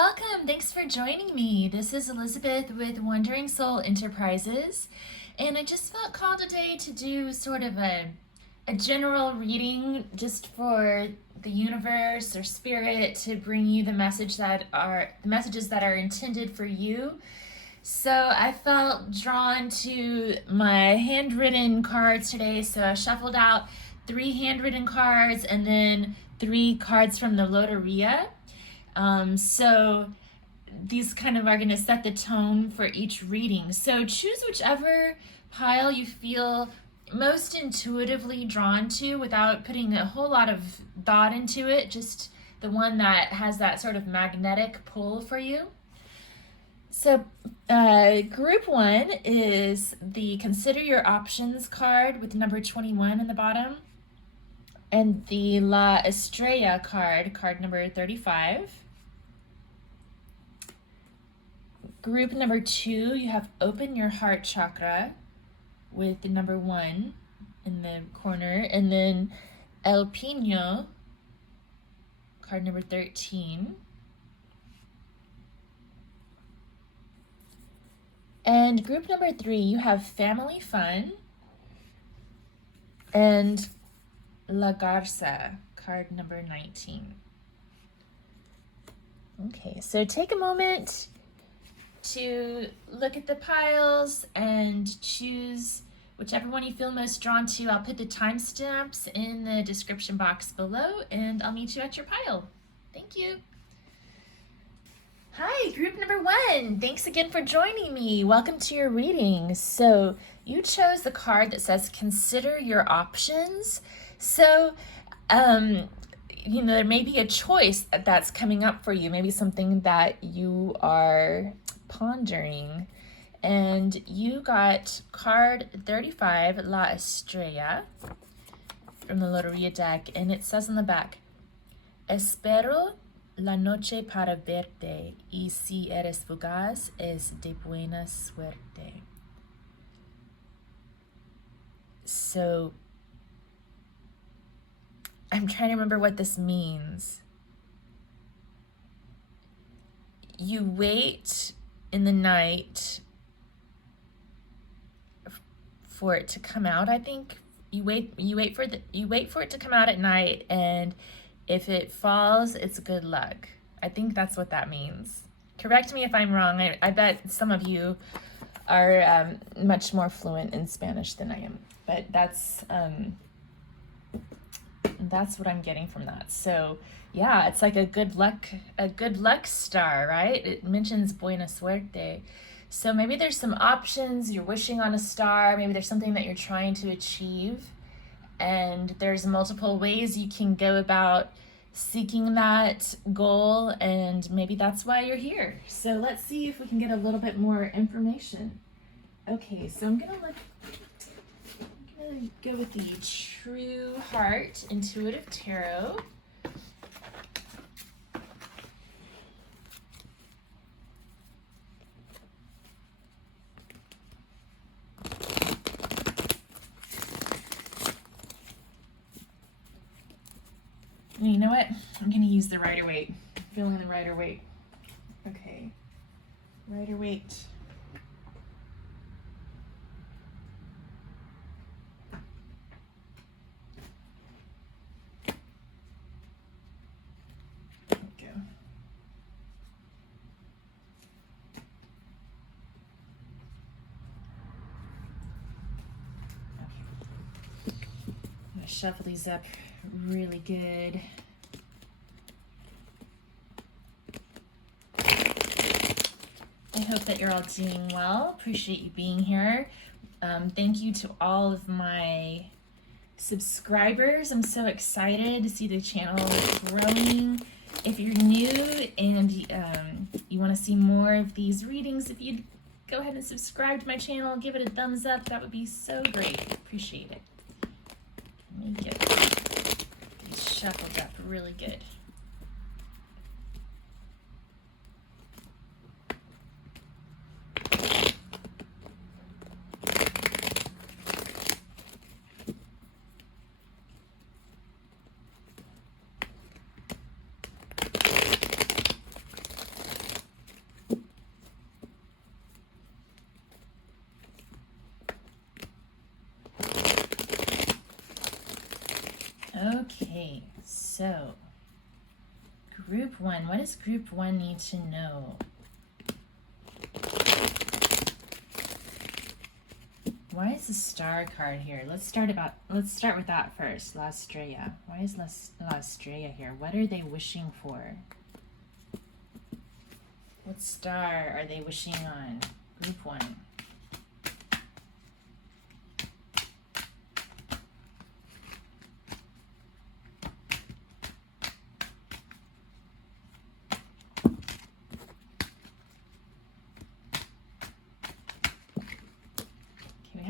welcome. Thanks for joining me. This is Elizabeth with Wandering Soul Enterprises, and I just felt called today to do sort of a general reading just for the universe or spirit to bring you the messages that are intended for you. So I felt drawn to my handwritten cards today, so I shuffled out 3 handwritten cards and then 3 cards from the Loteria. So these kind of are going to set the tone for each reading. So choose whichever pile you feel most intuitively drawn to without putting a whole lot of thought into it, just the one that has that sort of magnetic pull for you. So group 1 is the Consider Your Options card with number 21 in the bottom, and the La Estrella card number 35. Group number 2, you have Open Your Heart Chakra with the number 1 in the corner, and then El Pino, card number 13. And group number 3, you have Family Fun and La Garza, card number 19. Okay, so take a moment to look at the piles and choose whichever one you feel most drawn to. I'll put the timestamps in the description box below, and I'll meet you at your pile. Thank you. Hi, group number 1. Thanks again for joining me. Welcome to your reading. So you chose the card that says Consider Your Options. So, there may be a choice that's coming up for you, maybe something that you are pondering. And you got card 35, La Estrella, from the Loteria deck, and it says on the back, Espero la noche para verte, y si eres fugaz, es de buena suerte. So, I'm trying to remember what this means. You wait in the night for it to come out, I think. You wait for it to come out at night, and if it falls, it's good luck. I think that's what that means. Correct me if I'm wrong. I bet some of you are much more fluent in Spanish than I am, but that's what I'm getting from that. So yeah, it's like a good luck star, right? It mentions buena suerte. So maybe there's some options. You're wishing on a star. Maybe there's something that you're trying to achieve, and there's multiple ways you can go about seeking that goal, and maybe that's why you're here. So let's see if we can get a little bit more information. Okay, so I'm gonna go with the True Heart Intuitive Tarot. You know what? I'm going to use the Rider-Waite. Feeling the Rider-Waite. Okay. Rider-Waite. There we go. Okay. I'm going to shuffle these up really good. I hope that you're all doing well. Appreciate you being here. Thank you to all of my subscribers. I'm so excited to see the channel growing. If you're new and you want to see more of these readings, if you'd go ahead and subscribe to my channel, give it a thumbs up, that would be so great. Appreciate it. Let me get these shuffled up really good. So, group 1. What does group 1 need to know? Why is the star card here? Let's start with that first. La Estrella. Why is La Estrella here? What are they wishing for? What star are they wishing on? Group 1.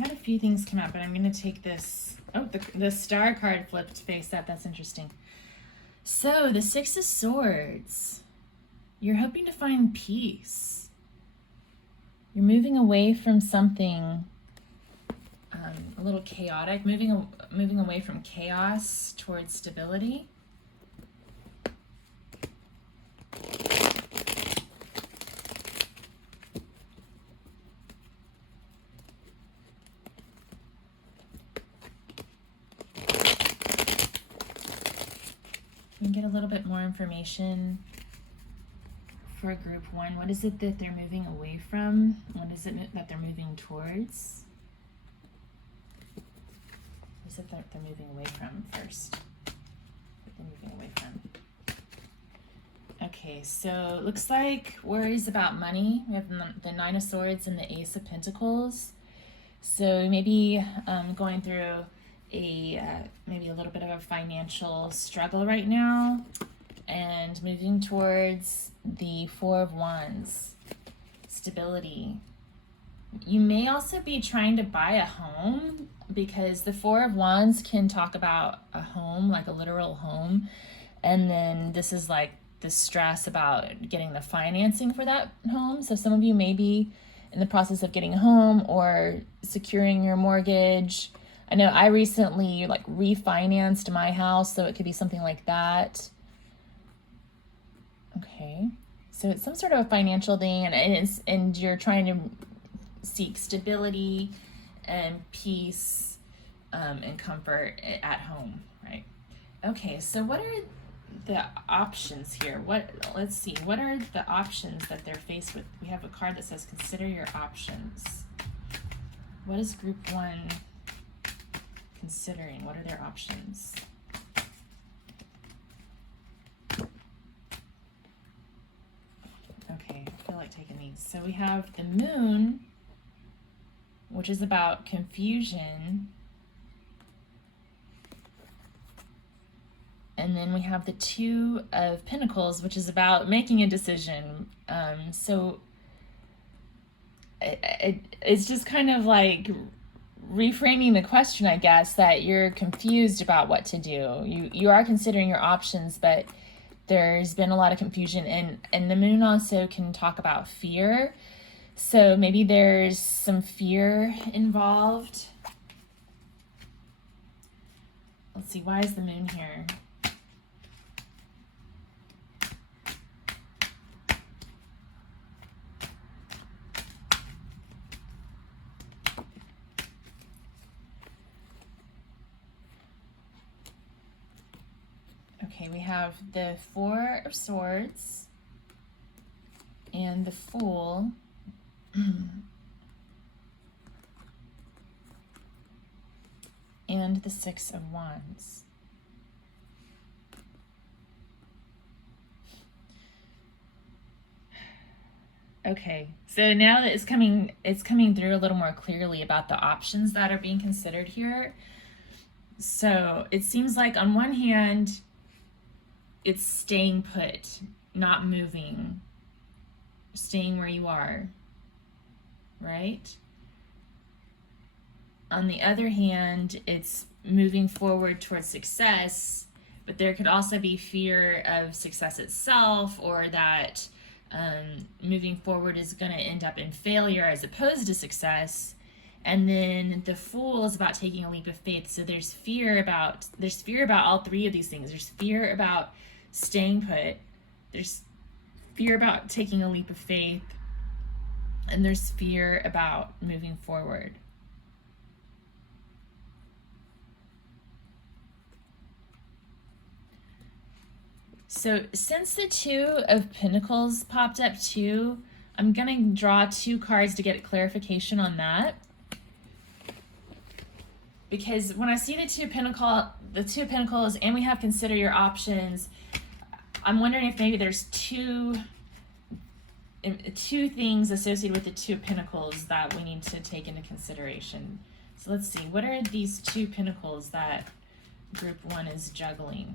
A few things come out, but I'm going to take this. Oh, the star card flipped face up. That's interesting. So, the Six of Swords. You're hoping to find peace. You're moving away from something a little chaotic, moving away from chaos towards stability. We can get a little bit more information for group 1. What is it that they're moving away from? What is it that they're moving towards? What is it that they're moving away from first? What they're moving away from. Okay, so it looks like worries about money. We have the Nine of Swords and the Ace of Pentacles. So maybe going through maybe a little bit of a financial struggle right now, and moving towards the Four of Wands, stability. You may also be trying to buy a home, because the Four of Wands can talk about a home, like a literal home, and then this is like the stress about getting the financing for that home. So some of you may be in the process of getting a home or securing your mortgage. I know I recently refinanced my house, so it could be something like that. Okay, so it's some sort of a financial thing, and you're trying to seek stability and peace and comfort at home, right? Okay, so what are the options here? Let's see, what are the options that they're faced with? We have a card that says consider your options. What is group 1 considering? What are their options? Okay, I feel like taking these. So we have the Moon, which is about confusion. And then we have the Two of Pentacles, which is about making a decision. So it's just kind of like reframing the question, I guess, that you're confused about what to do. You are considering your options, but there's been a lot of confusion, and the Moon also can talk about fear. So maybe there's some fear involved. Let's see, why is the Moon here? Okay, we have the Four of Swords and the Fool. And the Six of Wands. Okay, so now that it's coming through a little more clearly about the options that are being considered here. So it seems like on one hand, it's staying put, not moving, staying where you are, right? On the other hand, it's moving forward towards success, but there could also be fear of success itself, or that moving forward is going to end up in failure as opposed to success. And then the Fool is about taking a leap of faith. So there's fear about all three of these things. There's fear about staying put, there's fear about taking a leap of faith, and there's fear about moving forward. So since the Two of Pentacles popped up too, I'm going to draw 2 cards to get clarification on that. Because when I see the Two of Pentacles, and we have consider your options, I'm wondering if maybe there's two things associated with the Two of Pentacles that we need to take into consideration. So let's see, what are these 2 pentacles that group 1 is juggling?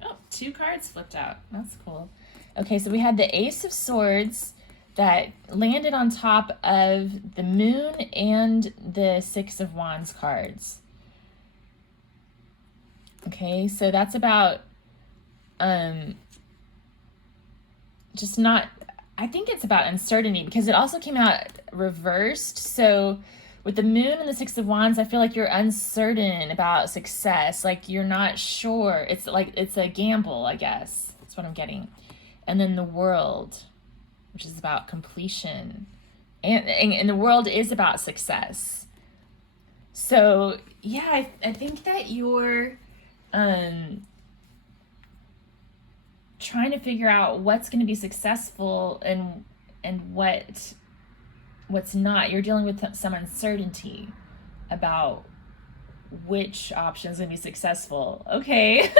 Oh, 2 cards flipped out. That's cool. Okay, so we had the Ace of Swords that landed on top of the Moon and the 6 of Wands cards. Okay, so that's about just not, I think it's about uncertainty, because it also came out reversed. So with the Moon and the 6 of Wands, I feel like you're uncertain about success. Like you're not sure. It's like it's a gamble, I guess. That's what I'm getting. And then the World, which is about completion. And the World is about success. So yeah, I think that you're trying to figure out what's going to be successful and what's not. You're dealing with some uncertainty about which option is going to be successful. Okay.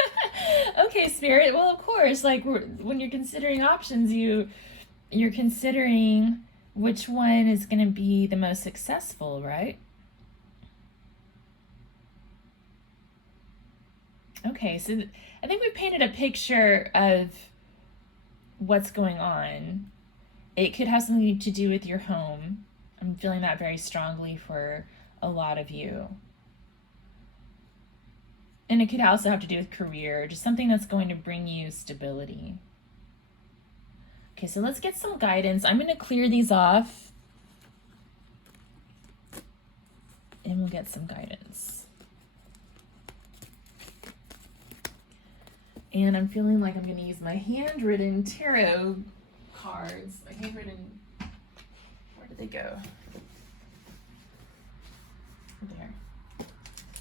Okay, Spirit. Well, of course, like when you're considering options, you're considering which one is going to be the most successful, right? Okay, so I think we've painted a picture of what's going on. It could have something to do with your home. I'm feeling that very strongly for a lot of you. And it could also have to do with career, just something that's going to bring you stability. Okay, so let's get some guidance. I'm going to clear these off, and we'll get some guidance. And I'm feeling like I'm going to use my handwritten tarot cards. My handwritten, where did they go? There.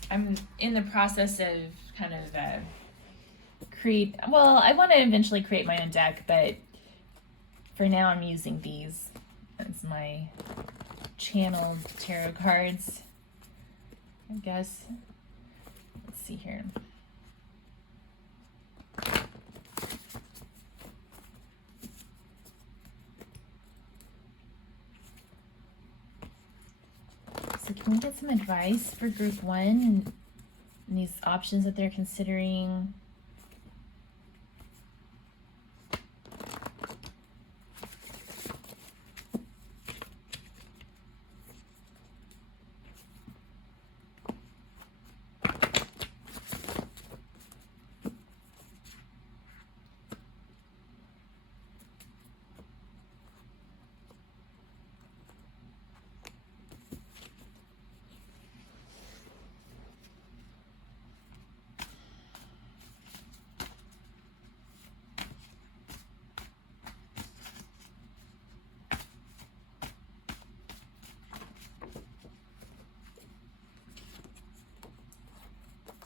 I'm in the process of kind of I want to eventually create my own deck, but for now I'm using these as my channeled tarot cards, I guess. Let's see here. So can we get some advice for group 1 and these options that they're considering?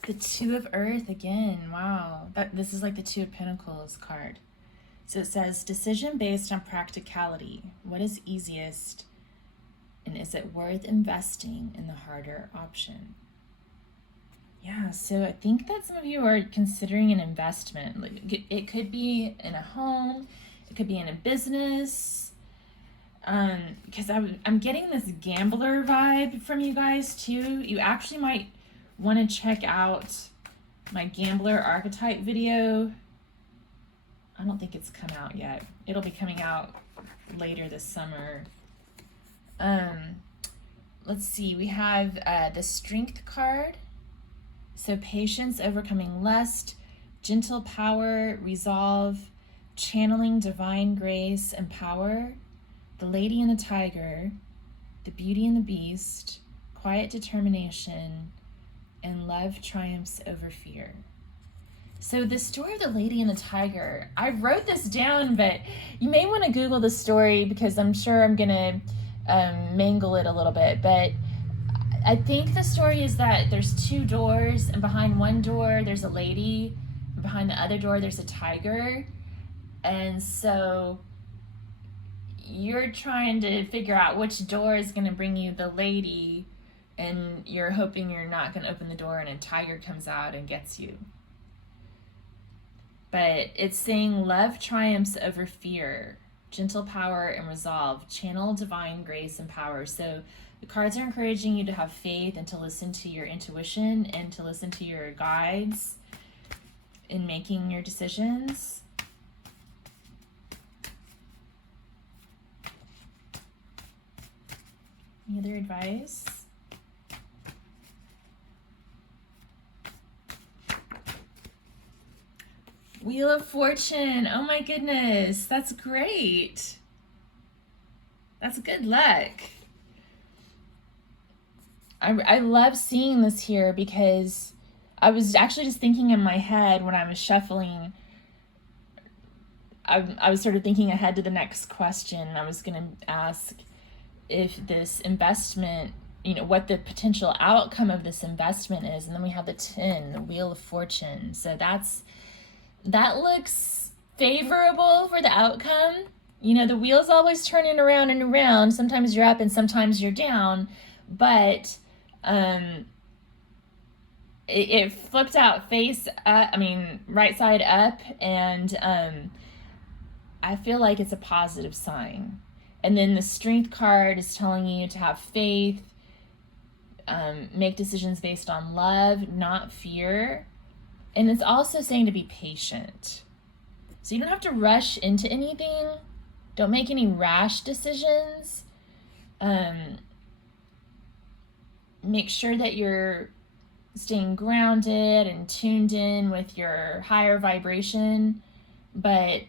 The Two of Earth again. Wow. This is like the Two of Pentacles card. So it says, decision based on practicality. What is easiest, and is it worth investing in the harder option? Yeah, so I think that some of you are considering an investment. Like it could be in a home, it could be in a business. Because I'm getting this gambler vibe from you guys too. You actually might want to check out my gambler archetype video. I don't think it's come out yet. It'll be coming out later this summer. Let's see, we have the Strength card. So patience, overcoming lust, gentle power, resolve, channeling divine grace and power, the Lady and the Tiger, the Beauty and the Beast, quiet determination, and love triumphs over fear. So the story of the Lady and the Tiger, I wrote this down, but you may want to Google the story because I'm sure I'm going to mangle it a little bit. But I think the story is that there's 2 doors, and behind one door there's a lady Behind the other door, there's a tiger. And so you're trying to figure out which door is going to bring you the lady, and you're hoping you're not going to open the door and a tiger comes out and gets you. But it's saying love triumphs over fear, gentle power and resolve, channel divine grace and power. So the cards are encouraging you to have faith and to listen to your intuition and to listen to your guides in making your decisions. Any other advice? Wheel of Fortune. Oh my goodness. That's great. That's good luck. I love seeing this here because I was actually just thinking in my head when I was shuffling. I was sort of thinking ahead to the next question. I was going to ask if this investment, what the potential outcome of this investment is. And then we have the 10, the Wheel of Fortune. So that looks favorable for the outcome. The wheel's always turning around and around. Sometimes you're up and sometimes you're down. But it flipped out right side up. And I feel like it's a positive sign. And then the Strength card is telling you to have faith, make decisions based on love, not fear. And it's also saying to be patient. So you don't have to rush into anything. Don't make any rash decisions. Make sure that you're staying grounded and tuned in with your higher vibration. But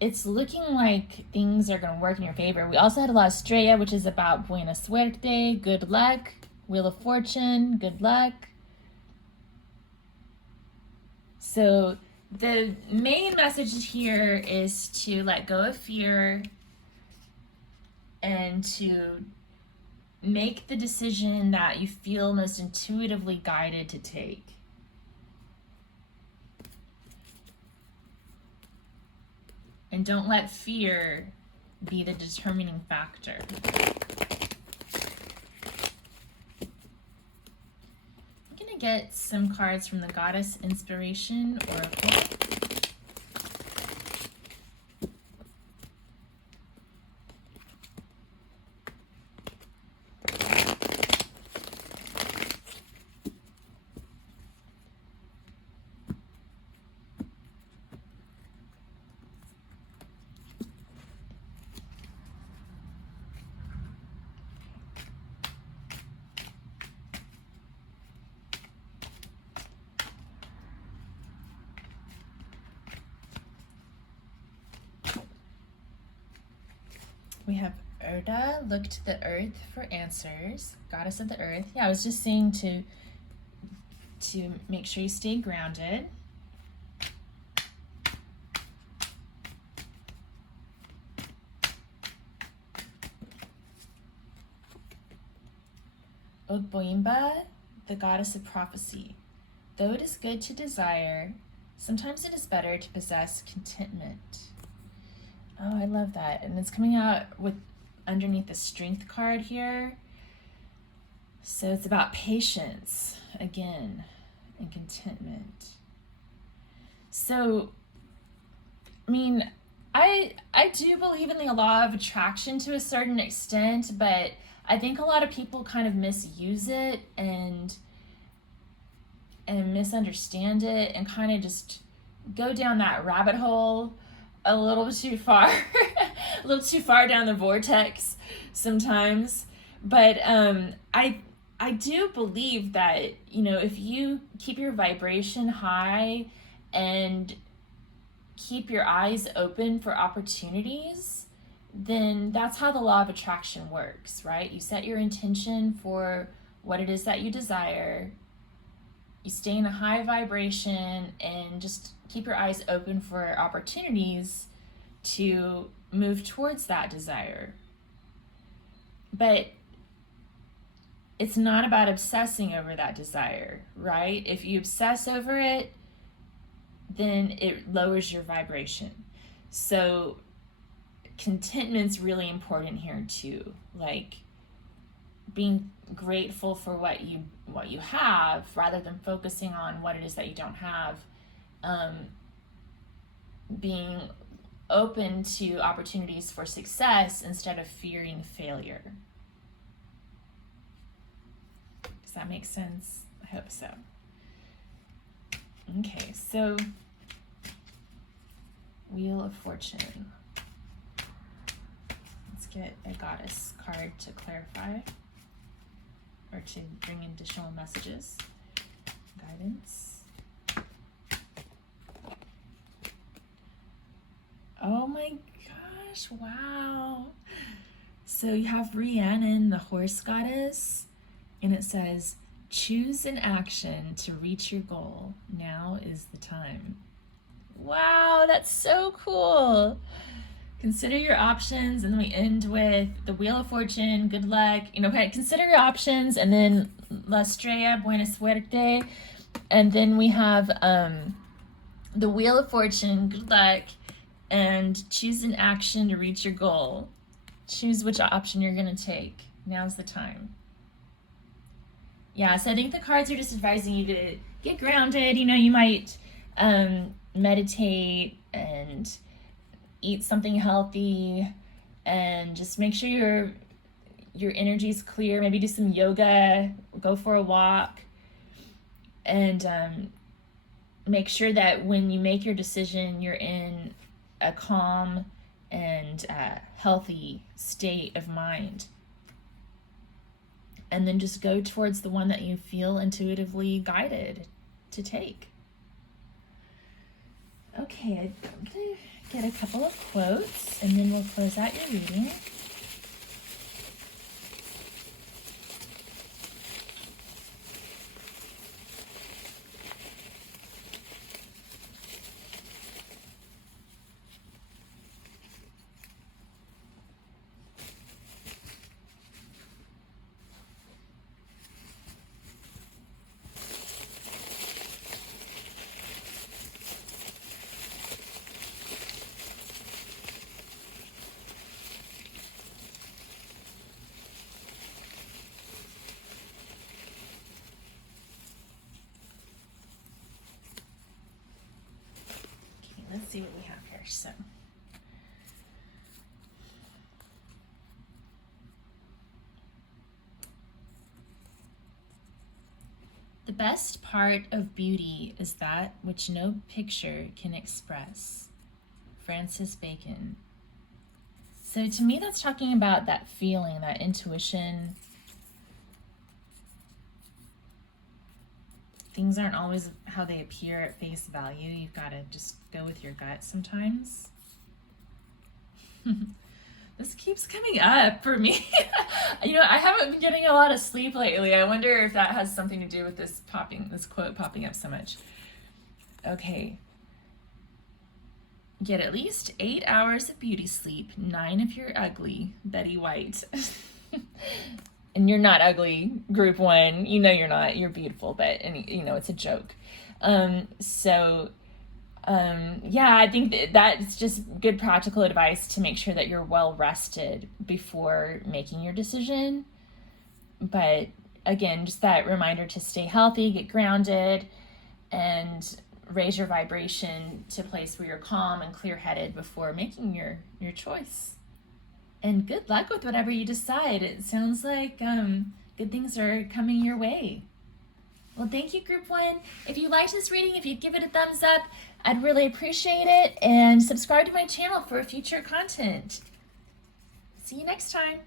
it's looking like things are going to work in your favor. We also had a lot of Estrella, which is about buena suerte, good luck. Wheel of Fortune, good luck. So the main message here is to let go of fear and to make the decision that you feel most intuitively guided to take. And don't let fear be the determining factor. I'm going to get some cards from the Goddess Inspiration Oracle. We have Erda, look to the earth for answers. Goddess of the earth. Yeah, I was just saying to make sure you stay grounded. Ogboimba, the goddess of prophecy. Though it is good to desire, sometimes it is better to possess contentment. Oh, I love that. And it's coming out with underneath the Strength card here. So it's about patience again and contentment. So, I do believe in the law of attraction to a certain extent, but I think a lot of people kind of misuse it and misunderstand it and kind of just go down that rabbit hole a little too far, a little too far down the vortex sometimes. But I do believe that, if you keep your vibration high and keep your eyes open for opportunities, then that's how the law of attraction works, right? You set your intention for what it is that you desire. You stay in a high vibration and just keep your eyes open for opportunities to move towards that desire. But it's not about obsessing over that desire, right? If you obsess over it, then it lowers your vibration. So contentment's really important here too. Like being grateful for what you have rather than focusing on what it is that you don't have. Being open to opportunities for success instead of fearing failure. Does that make sense? I hope so. Okay, so Wheel of Fortune. Let's get a goddess card to clarify or to bring additional messages. Guidance. Oh my gosh, wow. So you have Rhiannon, the horse goddess, and it says, choose an action to reach your goal. Now is the time. Wow, that's so cool. Consider your options, and then we end with the Wheel of Fortune, good luck. Okay, consider your options, and then La Estrella, buena suerte. And then we have the Wheel of Fortune, good luck, and choose an action to reach your goal. Choose which option you're gonna take. Now's the time. Yeah, so I think the cards are just advising you to get grounded. You might meditate and eat something healthy and just make sure your energy's clear. Maybe do some yoga, go for a walk, and make sure that when you make your decision, you're in a calm and healthy state of mind. And then just go towards the one that you feel intuitively guided to take. Okay, I'm going to get a couple of quotes, and then we'll close out your reading. Let's see what we have here. So, the best part of beauty is that which no picture can express. Francis Bacon. So to me, that's talking about that feeling, that intuition. Things aren't always how they appear at face value. You've got to just go with your gut sometimes. This keeps coming up for me. I haven't been getting a lot of sleep lately. I wonder if that has something to do with this quote popping up so much. Okay. Get at least 8 hours of beauty sleep, 9 if you're ugly. Betty White. And you're not ugly, group 1. You're not. You're beautiful, but it's a joke. Yeah, I think that's just good practical advice to make sure that you're well rested before making your decision. But again, just that reminder to stay healthy, get grounded, and raise your vibration to a place where you're calm and clear-headed before making your choice. And good luck with whatever you decide. It sounds like good things are coming your way. Well, thank you, Group 1. If you liked this reading, if you'd give it a thumbs up, I'd really appreciate it. And subscribe to my channel for future content. See you next time.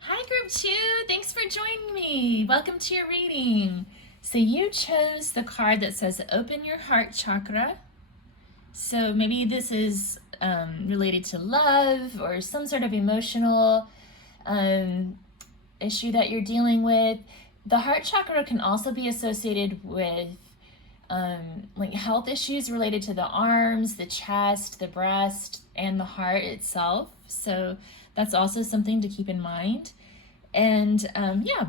Hi, Group 2. Thanks for joining me. Welcome to your reading. So you chose the card that says Open Your Heart Chakra. So maybe this is related to love or some sort of emotional issue that you're dealing with. The heart chakra can also be associated with like health issues related to the arms, the chest, the breast, and the heart itself. So that's also something to keep in mind. And yeah,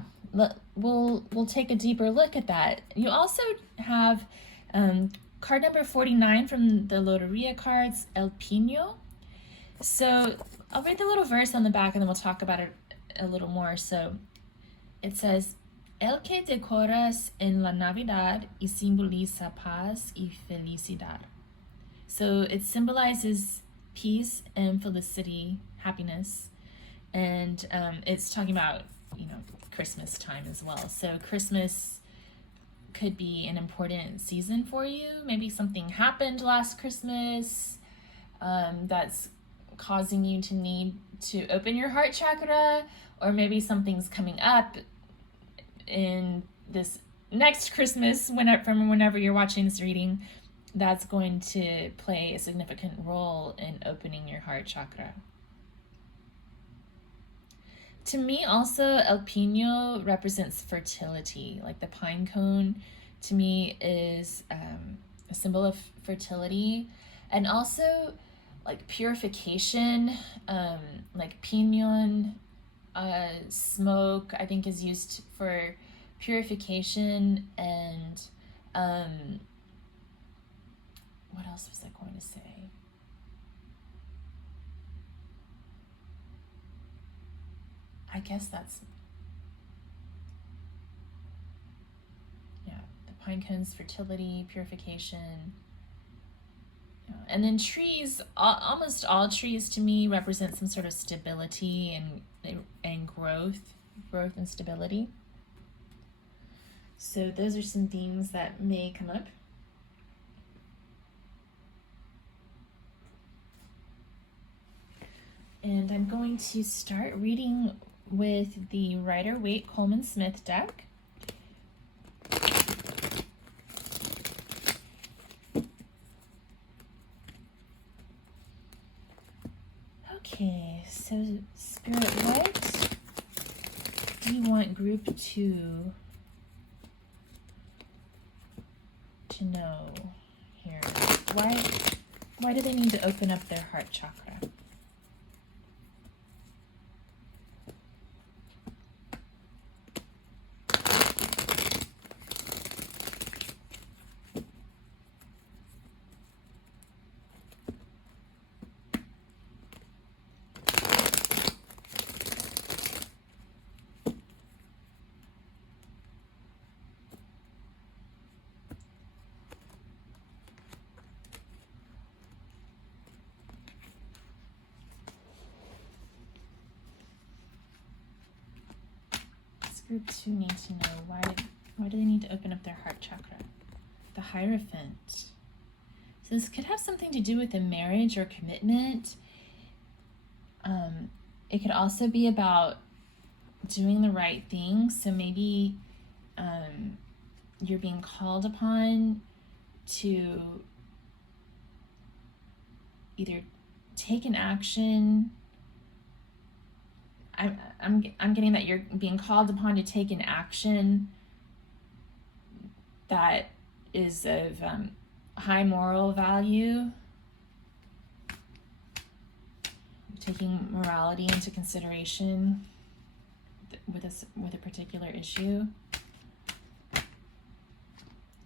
we'll take a deeper look at that. You also have Card number 49 from the Loteria cards, El Pino. So I'll read the little verse on the back and then we'll talk about it a little more. So it says, El que decoras en la Navidad y simboliza paz y felicidad. So it symbolizes peace and felicity, happiness. And it's talking about, Christmas time as well. So Christmas could be an important season for you. Maybe something happened last Christmas that's causing you to need to open your heart chakra, or maybe something's coming up in this next Christmas, whenever you're watching this reading, that's going to play a significant role in opening your heart chakra. To me, also, El Pino represents fertility. Like the pine cone, to me, is a symbol of fertility. And also, like purification, like pinon, smoke, I think is used for purification. And what else was I going to say? I guess that's, the pine cones, fertility, purification. And then trees, almost all trees to me represent some sort of stability and growth and stability. So those are some themes that may come up. And I'm going to start reading with the Rider-Waite-Coleman-Smith deck. Okay, so Spirit, what do you want group 2 to know here? Why do they need to open up their heart chakra? Group 2 need to know why do they need to open up their heart chakra? The Hierophant. So this could have something to do with a marriage or commitment. It could also be about doing the right thing. So maybe you're being called upon to either take an action. I'm getting that you're being called upon to take an action that is of high moral value, taking morality into consideration with a particular issue.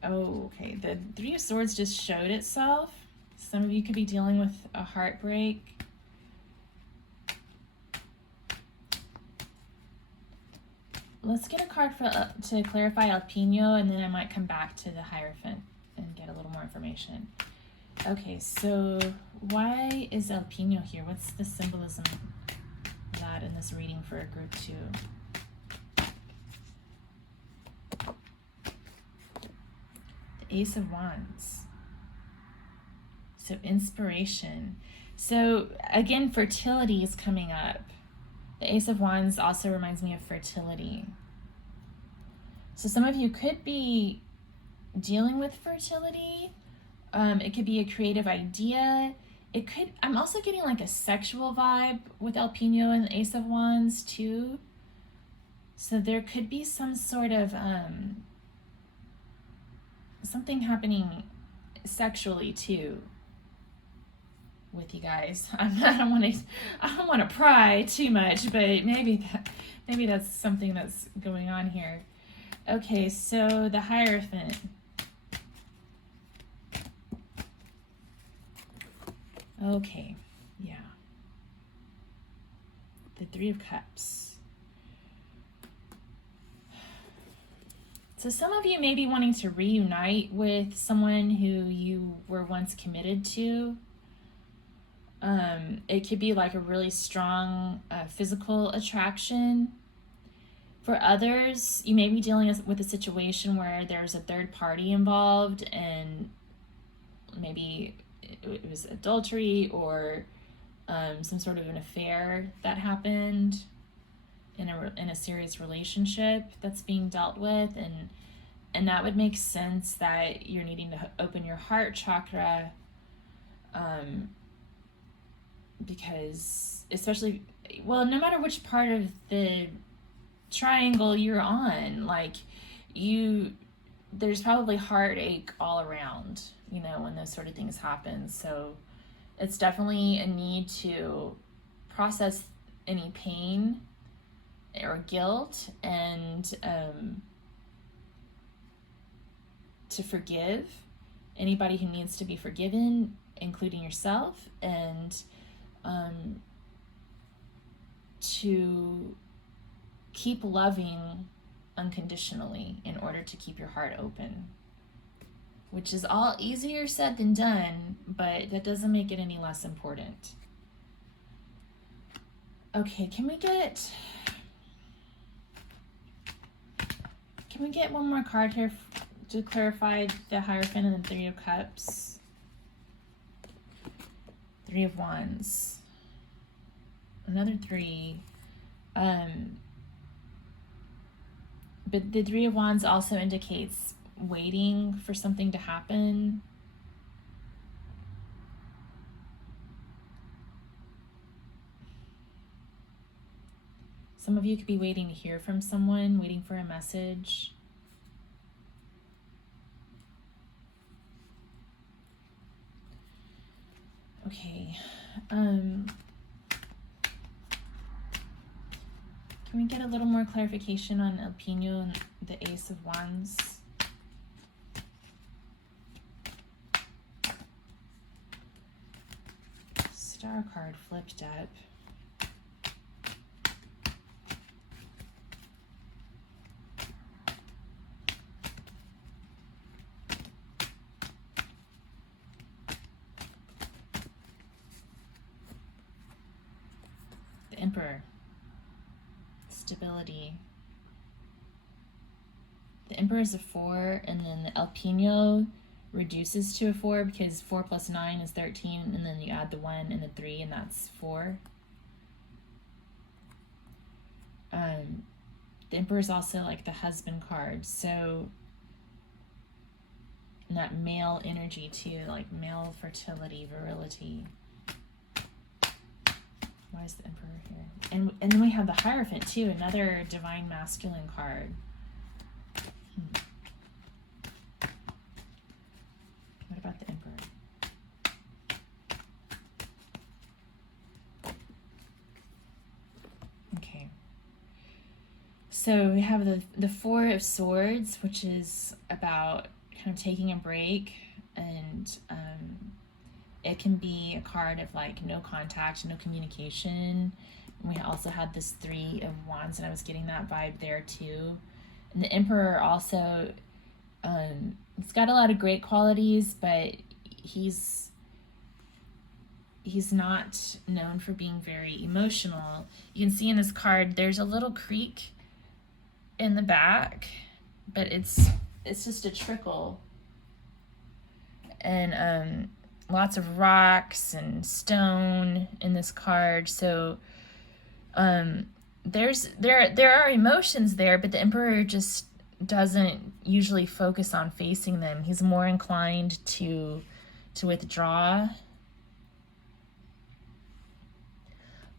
Oh, okay. The Three of Swords just showed itself. Some of you could be dealing with a heartbreak. Let's get a card to clarify El Pino, and then I might come back to the Hierophant and get a little more information. Okay, so why is El Pino here? What's the symbolism of that in this reading for group 2? The Ace of Wands. So inspiration. So again, fertility is coming up. The Ace of Wands also reminds me of fertility. So some of you could be dealing with fertility. It could be a creative idea. I'm also getting like a sexual vibe with El Pino and the Ace of Wands too. So there could be some sort of something happening sexually too with you guys. I don't want to pry too much, but maybe that's something that's going on here. Okay, so the Hierophant. Okay, yeah. The Three of Cups. So some of you may be wanting to reunite with someone who you were once committed to. It could be like a really strong physical attraction. For others, you may be dealing with a situation where there's a third party involved, and maybe it was adultery or some sort of an affair that happened in a serious relationship that's being dealt with, and that would make sense that you're needing to open your heart chakra, because especially, well, no matter which part of the triangle you're on, like, there's probably heartache all around, when those sort of things happen. So it's definitely a need to process any pain or guilt, and to forgive anybody who needs to be forgiven, including yourself, and to keep loving unconditionally in order to keep your heart open, which is all easier said than done, but that doesn't make it any less important. Okay, can we get one more card here to clarify the Hierophant and the Three of Cups? Three of Wands. Another three. But the Three of Wands also indicates waiting for something to happen. Some of you could be waiting to hear from someone, waiting for a message. Okay. Can we get a little more clarification on El Pino and the Ace of Wands? Star card flipped up. The Emperor. Stability. The Emperor is a 4, and then the El Pino reduces to a 4 because 4 plus 9 is 13, and then you add the 1 and the 3, and that's 4. The Emperor is also like the husband card, so that male energy too, like male fertility, virility. Why is the Emperor here? And then we have the Hierophant too, another divine masculine card. What about the Emperor? Okay. So we have the Four of Swords, which is about kind of taking a break, and it can be a card of like no contact, no communication. And we also had this Three of Wands, and I was getting that vibe there too. And the Emperor also, he's got a lot of great qualities, but he's not known for being very emotional. You can see in this card, there's a little creek in the back, but it's just a trickle. And lots of rocks and stone in this card. So there are emotions there, but the Emperor just doesn't usually focus on facing them. He's more inclined to withdraw.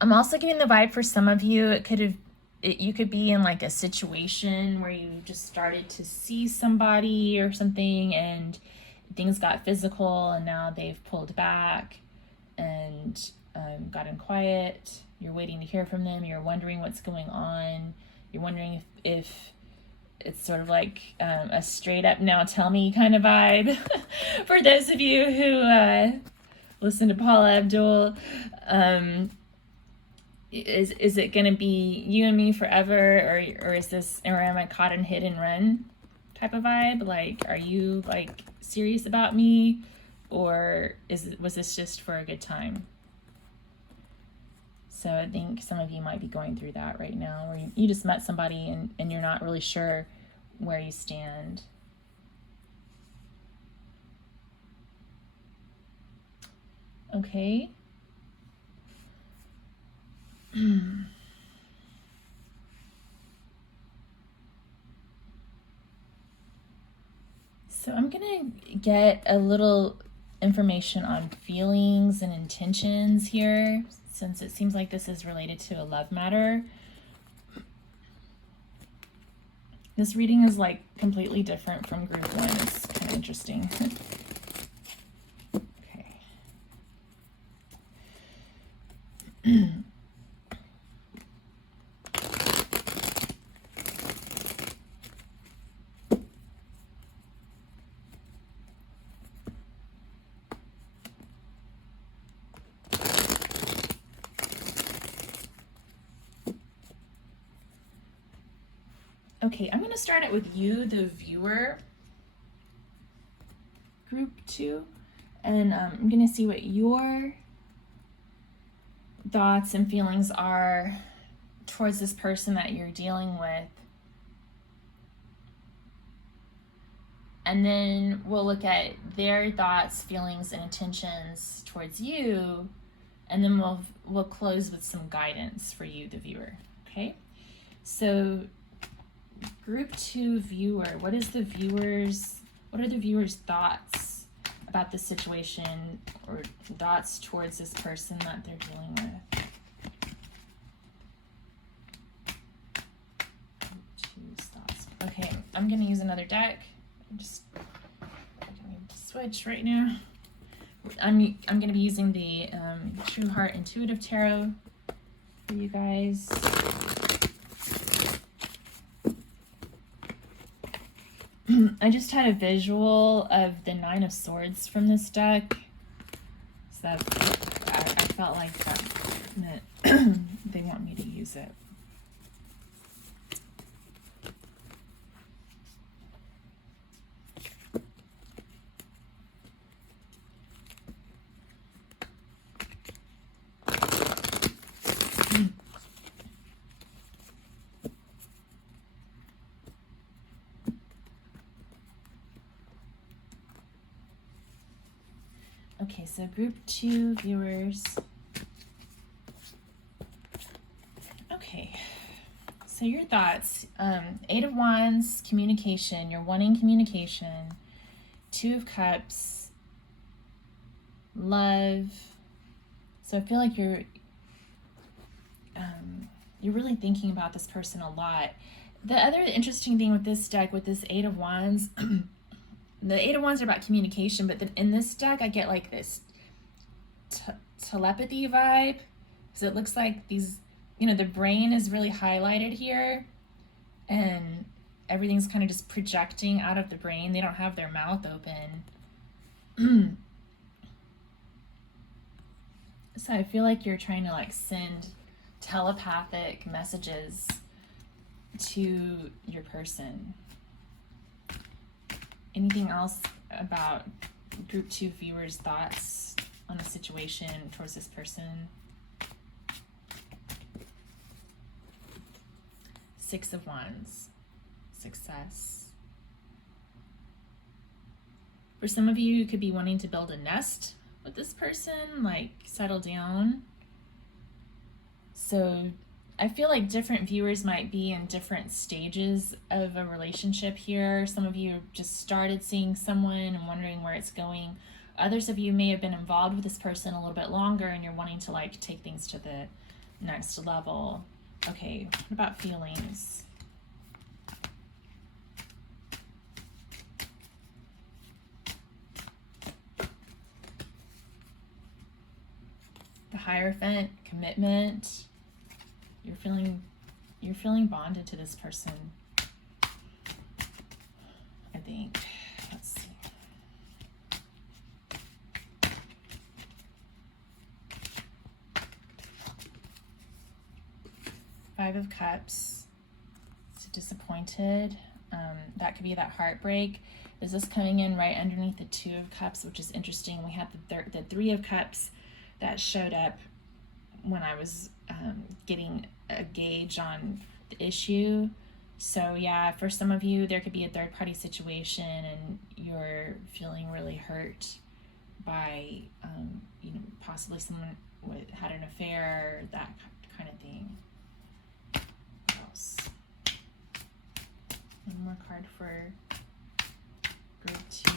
I'm also getting the vibe for some of you, you could be in like a situation where you just started to see somebody or something, and things got physical, and now they've pulled back and gotten quiet. You're waiting to hear from them. You're wondering what's going on. You're wondering if it's sort of like a straight up now tell me kind of vibe for those of you who listen to Paula Abdul. Is it gonna be you and me forever, or is this, or am I caught in hit and run type of vibe? Like, are you like serious about me, or was this just for a good time? So I think some of you might be going through that right now, where you just met somebody and you're not really sure where you stand. Okay. So I'm gonna get a little information on feelings and intentions here, since it seems like this is related to a love matter. This reading is like completely different from group 1. It's kind of interesting. Okay. Okay, I'm going to start it with you, the viewer, group 2, and I'm going to see what your thoughts and feelings are towards this person that you're dealing with. And then we'll look at their thoughts, feelings, and intentions towards you, and then we'll close with some guidance for you, the viewer. Okay? So group 2 viewer, what are the viewers' thoughts about the situation, or thoughts towards this person that they're dealing with? Okay, I'm gonna use another deck. I'm gonna switch right now. I'm gonna be using the True Heart Intuitive Tarot for you guys. I just had a visual of the 9 of Swords from this deck, so I felt like that meant they want me to use it. Okay, so group 2 viewers. Okay, so your thoughts. 8 of Wands, communication. You're wanting communication. 2 of Cups, love. So I feel like you're really thinking about this person a lot. The other interesting thing with this deck, with this 8 of Wands, the 8 of Wands are about communication, but in this deck, I get like this telepathy vibe, because it looks like these, the brain is really highlighted here, and everything's kind of just projecting out of the brain. They don't have their mouth open. So I feel like you're trying to like send telepathic messages to your person. Anything else about group 2 viewers' thoughts on the situation towards this person? 6 of Wands, success. For some of you, you could be wanting to build a nest with this person, like settle down. So I feel like different viewers might be in different stages of a relationship here. Some of you just started seeing someone and wondering where it's going. Others of you may have been involved with this person a little bit longer, and you're wanting to like take things to the next level. Okay, what about feelings? The Hierophant, commitment. You're feeling bonded to this person, I think. Let's see. Five of Cups. It's disappointed. That could be that heartbreak. This is coming in right underneath the Two of Cups, which is interesting. We had the Three of Cups that showed up when I was getting a gauge on the issue. So yeah, for some of you, there could be a third-party situation and you're feeling really hurt by, possibly someone had an affair, that kind of thing. What else? One more card for group 2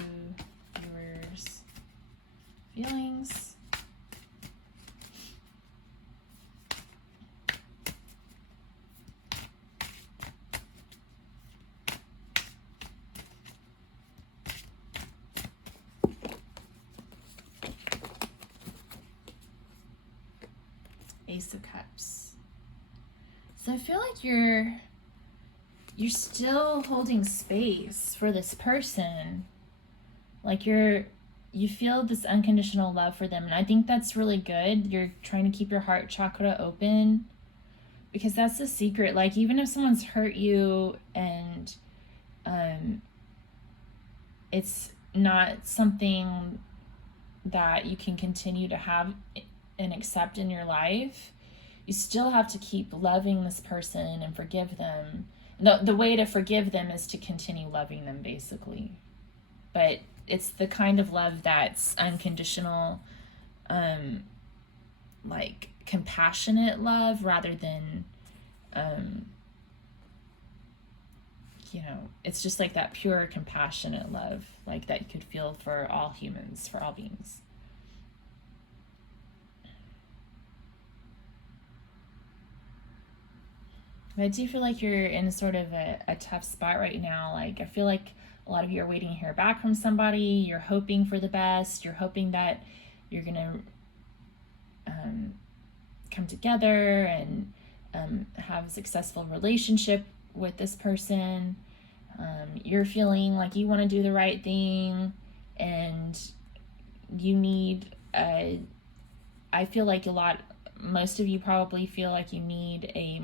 viewers. Feelings. Ace of Cups. So I feel like you're still holding space for this person. Like you feel this unconditional love for them, and I think that's really good. You're trying to keep your heart chakra open, because that's the secret. Like, even if someone's hurt you and it's not something that you can continue to have and accept in your life, you still have to keep loving this person and forgive them. The way to forgive them is to continue loving them, basically. But it's the kind of love that's unconditional, like compassionate love, rather than, it's just like that pure compassionate love, like that you could feel for all humans, for all beings. But I do feel like you're in sort of a tough spot right now. Like, I feel like a lot of you are waiting to hear back from somebody. You're hoping for the best. You're hoping that you're going to come together and have a successful relationship with this person. You're feeling like you want to do the right thing, and you need I feel like most of you probably feel like you need a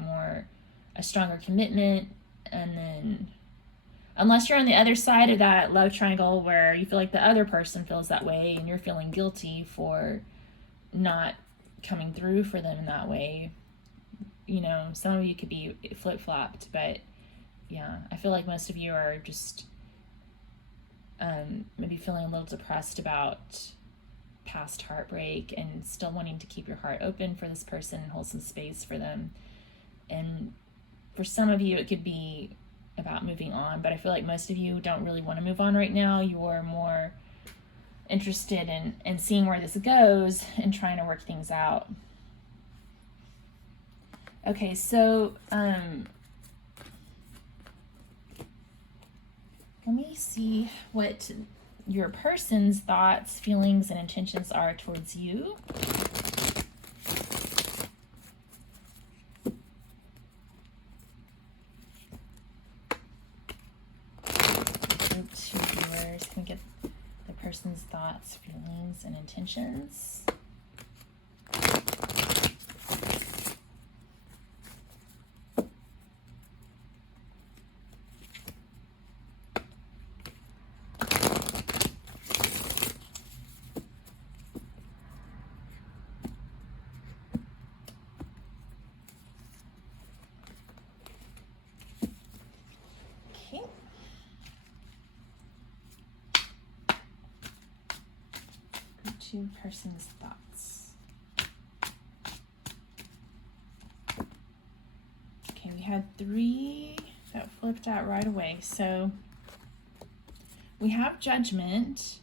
stronger commitment. And then, unless you're on the other side of that love triangle where you feel like the other person feels that way and you're feeling guilty for not coming through for them in that way, some of you could be flip-flopped. But yeah, I feel like most of you are just maybe feeling a little depressed about past heartbreak and still wanting to keep your heart open for this person and hold some space for them. And for some of you, it could be about moving on, but I feel like most of you don't really want to move on right now. You're more interested in seeing where this goes and trying to work things out. Okay, so let me see what your person's thoughts, feelings, and intentions are towards you. Group 2 viewers can get the person's thoughts, feelings, and intentions. Two person's thoughts. Okay, we had 3 that flipped out right away. So we have Judgment.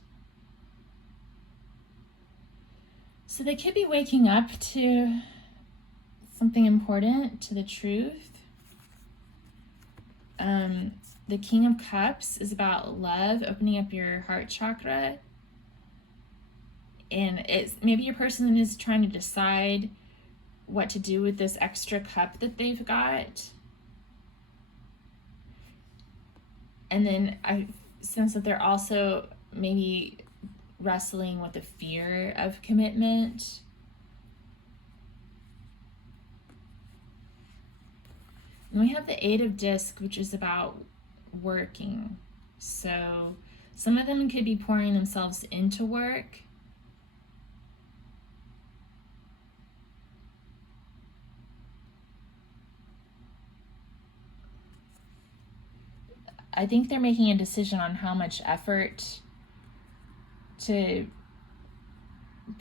So they could be waking up to something important, to the truth. The King of Cups is about love, opening up your heart chakra. And it's maybe your person is trying to decide what to do with this extra cup that they've got. And then I sense that they're also maybe wrestling with the fear of commitment. And we have the Eight of Discs, which is about working. So some of them could be pouring themselves into work. I think they're making a decision on how much effort to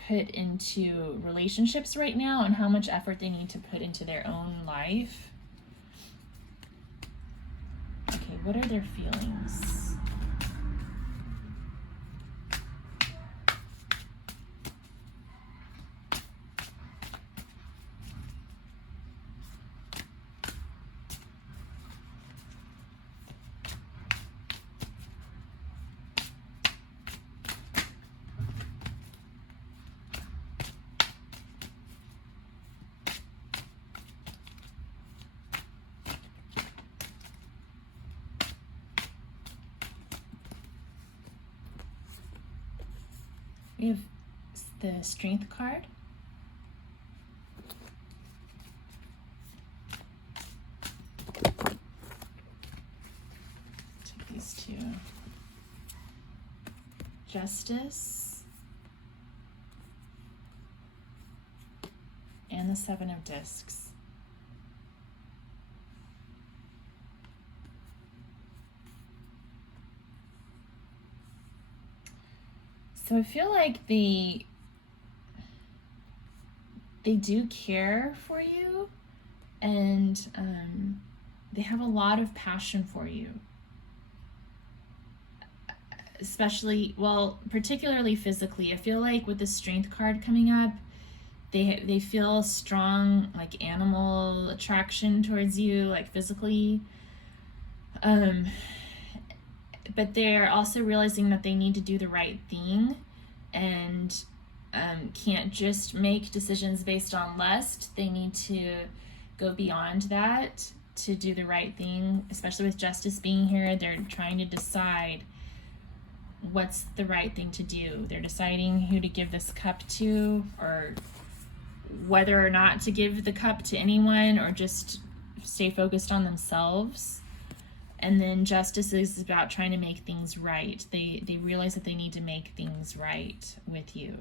put into relationships right now and how much effort they need to put into their own life. Okay, what are their feelings? We have the Strength card. Take these two. Justice. And the Seven of Discs. So I feel like they do care for you, and they have a lot of passion for you. Especially, well, particularly physically. I feel like with the Strength card coming up, they feel strong, like, animal attraction towards you, like physically. But they're also realizing that they need to do the right thing and can't just make decisions based on lust. They need to go beyond that to do the right thing, especially with Justice being here. They're trying to decide what's the right thing to do. They're deciding who to give this cup to, or whether or not to give the cup to anyone, or just stay focused on themselves. And then Justice is about trying to make things right. They realize that they need to make things right with you.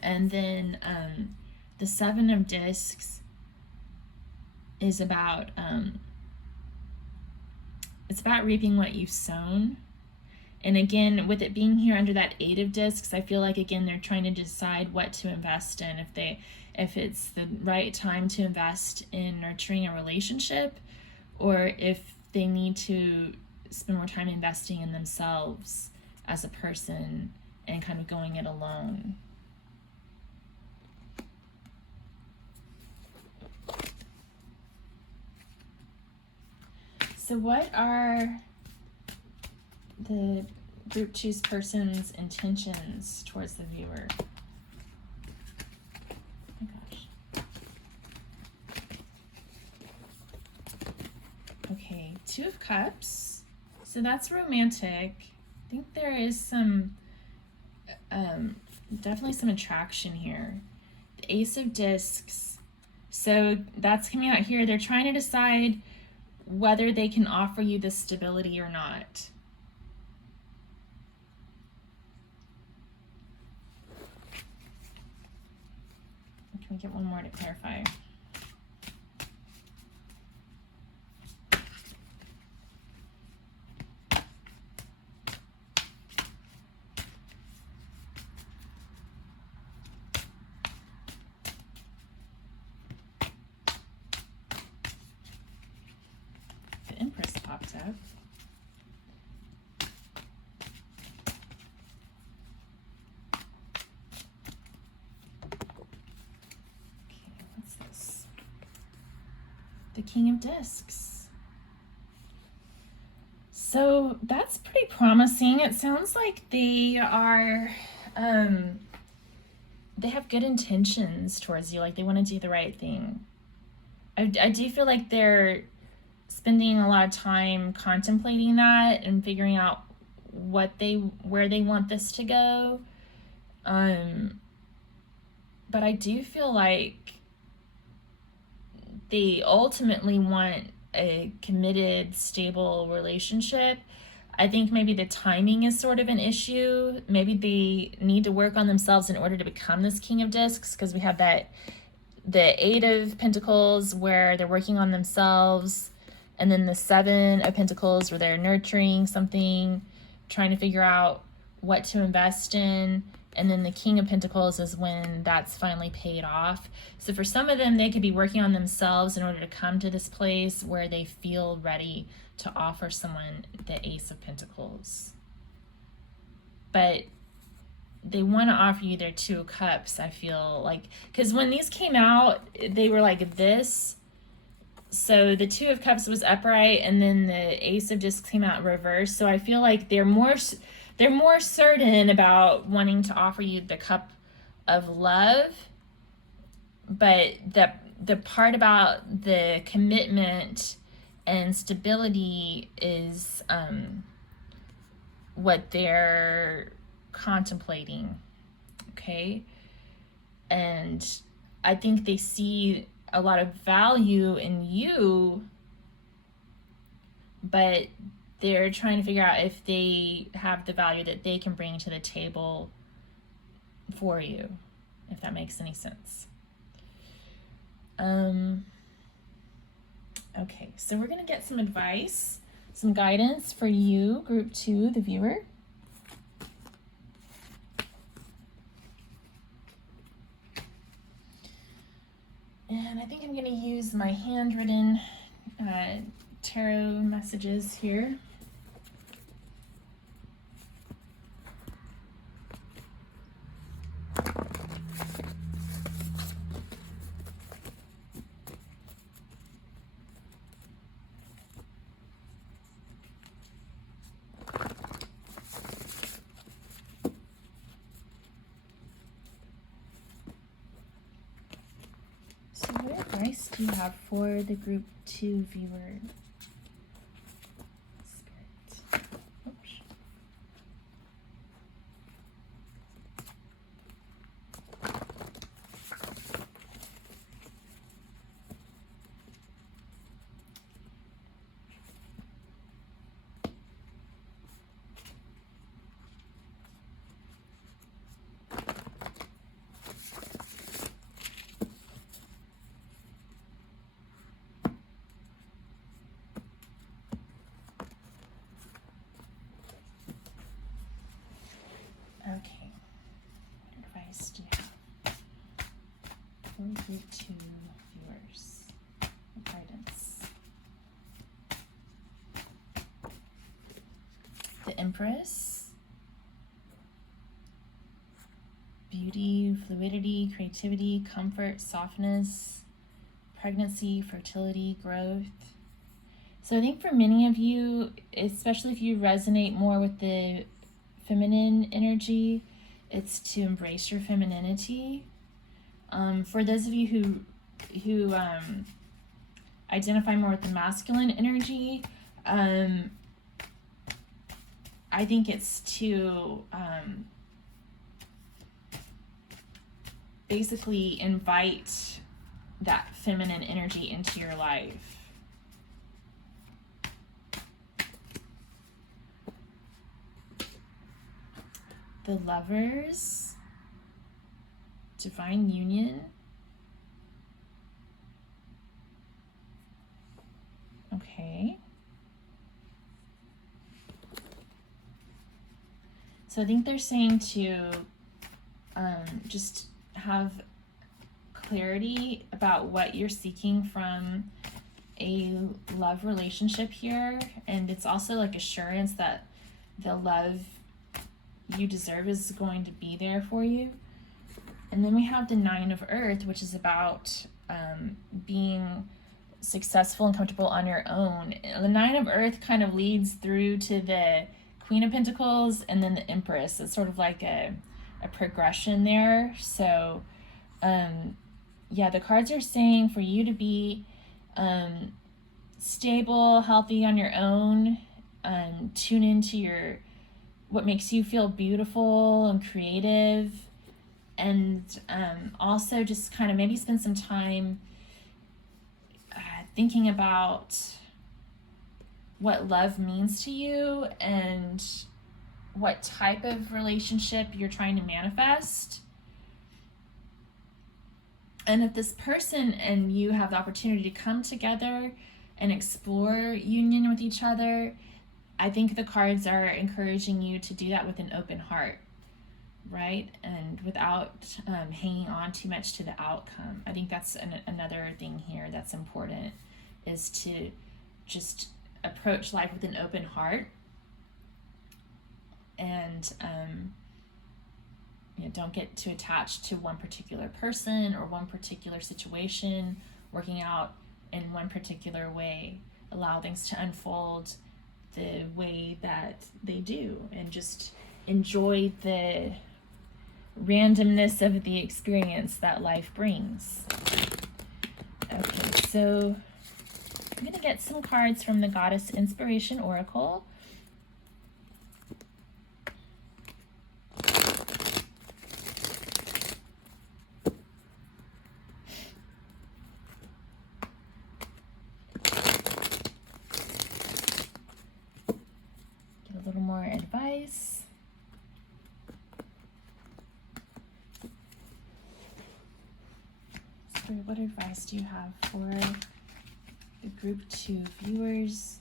And then the Seven of Discs is about it's about reaping what you've sown. And again, with it being here under that Eight of Discs, I feel like, again, they're trying to decide what to invest in. If it's the right time to invest in nurturing a relationship, or if they need to spend more time investing in themselves as a person and kind of going it alone. So what are the group choose person's intentions towards the viewer? Oh my gosh. Okay, Two of Cups. So that's romantic. I think there is some, definitely some attraction here. The Ace of Discs. So that's coming out here. They're trying to decide whether they can offer you this stability or not. Can we get one more to clarify? The Empress popped up. The King of Discs. So that's pretty promising. It sounds like they are, they have good intentions towards you, like they want to do the right thing. I do feel like they're spending a lot of time contemplating that and figuring out where they want this to go. But I do feel like they ultimately want a committed, stable relationship. I think maybe the timing is sort of an issue. Maybe they need to work on themselves in order to become this King of Discs, because we have that the Eight of Pentacles where they're working on themselves, and then the Seven of Pentacles where they're nurturing something, trying to figure out what to invest in. And then the King of Pentacles is when that's finally paid off. So for some of them, they could be working on themselves in order to come to this place where they feel ready to offer someone the Ace of Pentacles. But they want to offer you their Two of Cups, I feel like. Because when these came out, they were like this. So the Two of Cups was upright, and then the Ace of Discs came out reversed. So I feel like they're more certain about wanting to offer you the cup of love, but the part about the commitment and stability is what they're contemplating. Okay. And I think they see a lot of value in you, but they're trying to figure out if they have the value that they can bring to the table for you, if that makes any sense. Okay, so we're going to get some advice, some guidance for you, group 2, the viewer. And I think I'm going to use my handwritten tarot messages here. So what advice do you have for the group 2 viewer? Spirit. Oops. Okay, what advice do you have for group 2 viewers? What guidance? The Empress. Beauty, fluidity, creativity, comfort, softness, pregnancy, fertility, growth. So I think for many of you, especially if you resonate more with the feminine energy, it's to embrace your femininity. For those of you who identify more with the masculine energy, I think it's to basically invite that feminine energy into your life. The Lovers, divine union. Okay. So I think they're saying to just have clarity about what you're seeking from a love relationship here. And it's also like assurance that the love you deserve is going to be there for you. And then we have the Nine of Earth, which is about being successful and comfortable on your own. The Nine of Earth kind of leads through to the Queen of Pentacles and then the Empress. It's sort of like a progression there. So yeah, the cards are saying for you to be stable, healthy on your own, tune into what makes you feel beautiful and creative, and also just kind of maybe spend some time thinking about what love means to you and what type of relationship you're trying to manifest. And if this person and you have the opportunity to come together and explore union with each other, I think the cards are encouraging you to do that with an open heart, right? And without hanging on too much to the outcome. I think that's another thing here that's important, is to just approach life with an open heart. And don't get too attached to one particular person or one particular situation working out in one particular way. Allow things to unfold the way that they do, and just enjoy the randomness of the experience that life brings. Okay, so I'm going to get some cards from the Goddess Inspiration Oracle. Get a little more advice. What advice do you have for the group 2 viewers?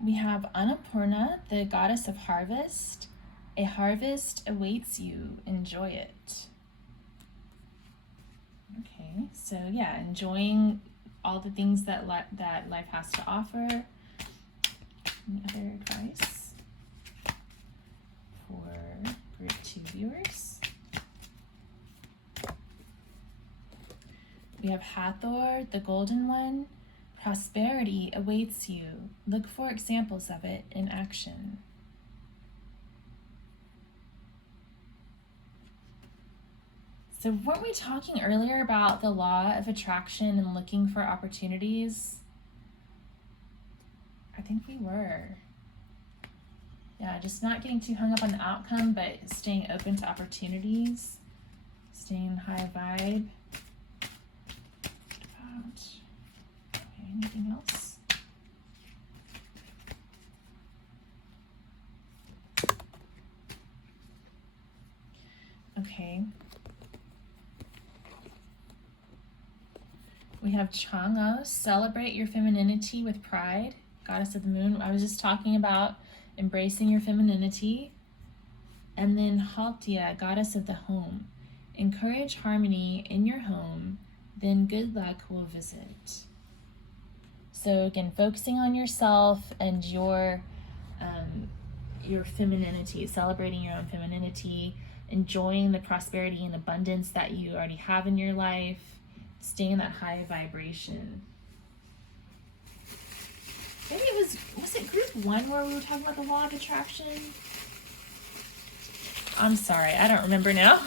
We have Annapurna, the goddess of harvest. A harvest awaits you. Enjoy it. Okay, so yeah, enjoying all the things that that life has to offer. Any other advice for group 2 viewers? We have Hathor, the golden one. Prosperity awaits you. Look for examples of it in action. So weren't we talking earlier about the law of attraction and looking for opportunities? I think we were. Yeah, just not getting too hung up on the outcome, but staying open to opportunities, staying high vibe. Anything else? Okay. We have Chang'o, celebrate your femininity with pride, goddess of the moon. I was just talking about embracing your femininity. And then Haltia, goddess of the home. Encourage harmony in your home, then good luck will visit. So again, focusing on yourself and your femininity, celebrating your own femininity, enjoying the prosperity and abundance that you already have in your life, staying in that high vibration. Maybe it was it group 1 where we were talking about the law of attraction? I'm sorry, I don't remember now.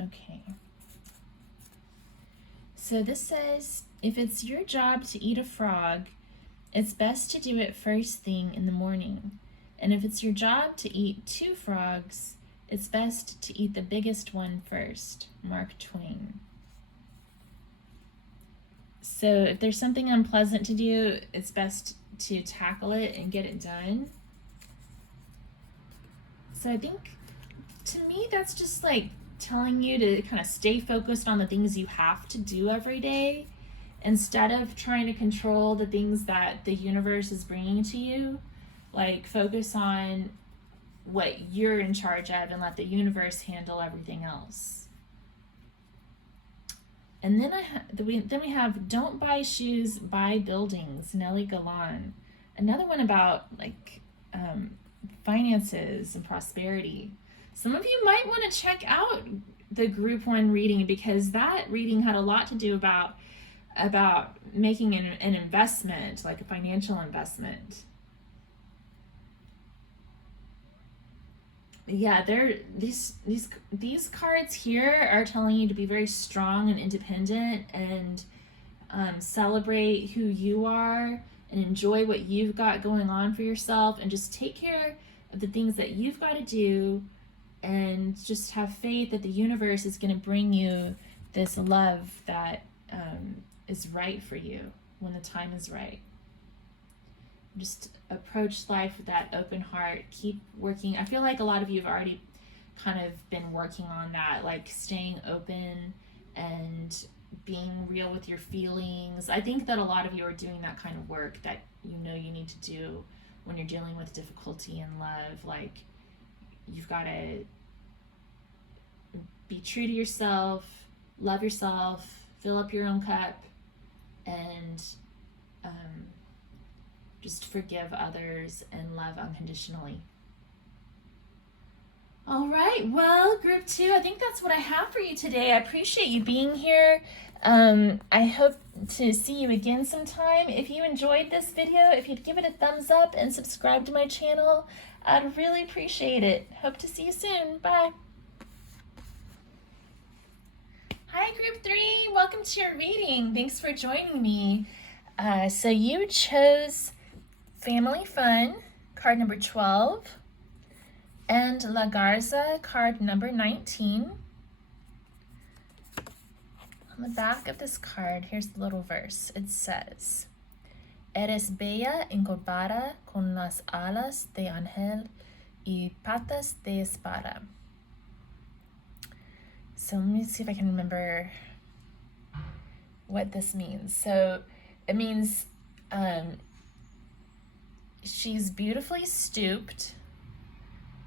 Okay. So this says, if it's your job to eat a frog, it's best to do it first thing in the morning. And if it's your job to eat 2 frogs, it's best to eat the biggest one first. Mark Twain. So if there's something unpleasant to do, it's best to tackle it and get it done. So I think, to me, that's just like telling you to kind of stay focused on the things you have to do every day instead of trying to control the things that the universe is bringing to you. Like, focus on what you're in charge of and let the universe handle everything else. And then we have Don't Buy Shoes, Buy Buildings, Nellie Galan. Another one about like finances and prosperity. Some of you might want to check out the group 1 reading, because that reading had a lot to do about making an investment, like a financial investment. Yeah, these cards here are telling you to be very strong and independent, and celebrate who you are and enjoy what you've got going on for yourself, and just take care of the things that you've got to do, and just have faith that the universe is going to bring you this love that is right for you when the time is right. Just approach life with that open heart. Keep working. I feel like a lot of you have already kind of been working on that, like staying open and being real with your feelings. I think that a lot of you are doing that kind of work that you know you need to do when you're dealing with difficulty in love. Like, you've got to be true to yourself, love yourself, fill up your own cup, and just forgive others and love unconditionally. All right, well, group 2, I think that's what I have for you today. I appreciate you being here. I hope to see you again sometime. If you enjoyed this video, if you'd give it a thumbs up and subscribe to my channel, I'd really appreciate it. Hope to see you soon. Bye. Hi, group 3. Welcome to your reading. Thanks for joining me. So you chose Family Fun, card number 12, and La Garza, card number 19. On the back of this card, here's the little verse. It says, Eres bella encorvada con las alas de ángel y patas de espada. So let me see if I can remember what this means. So it means she's beautifully stooped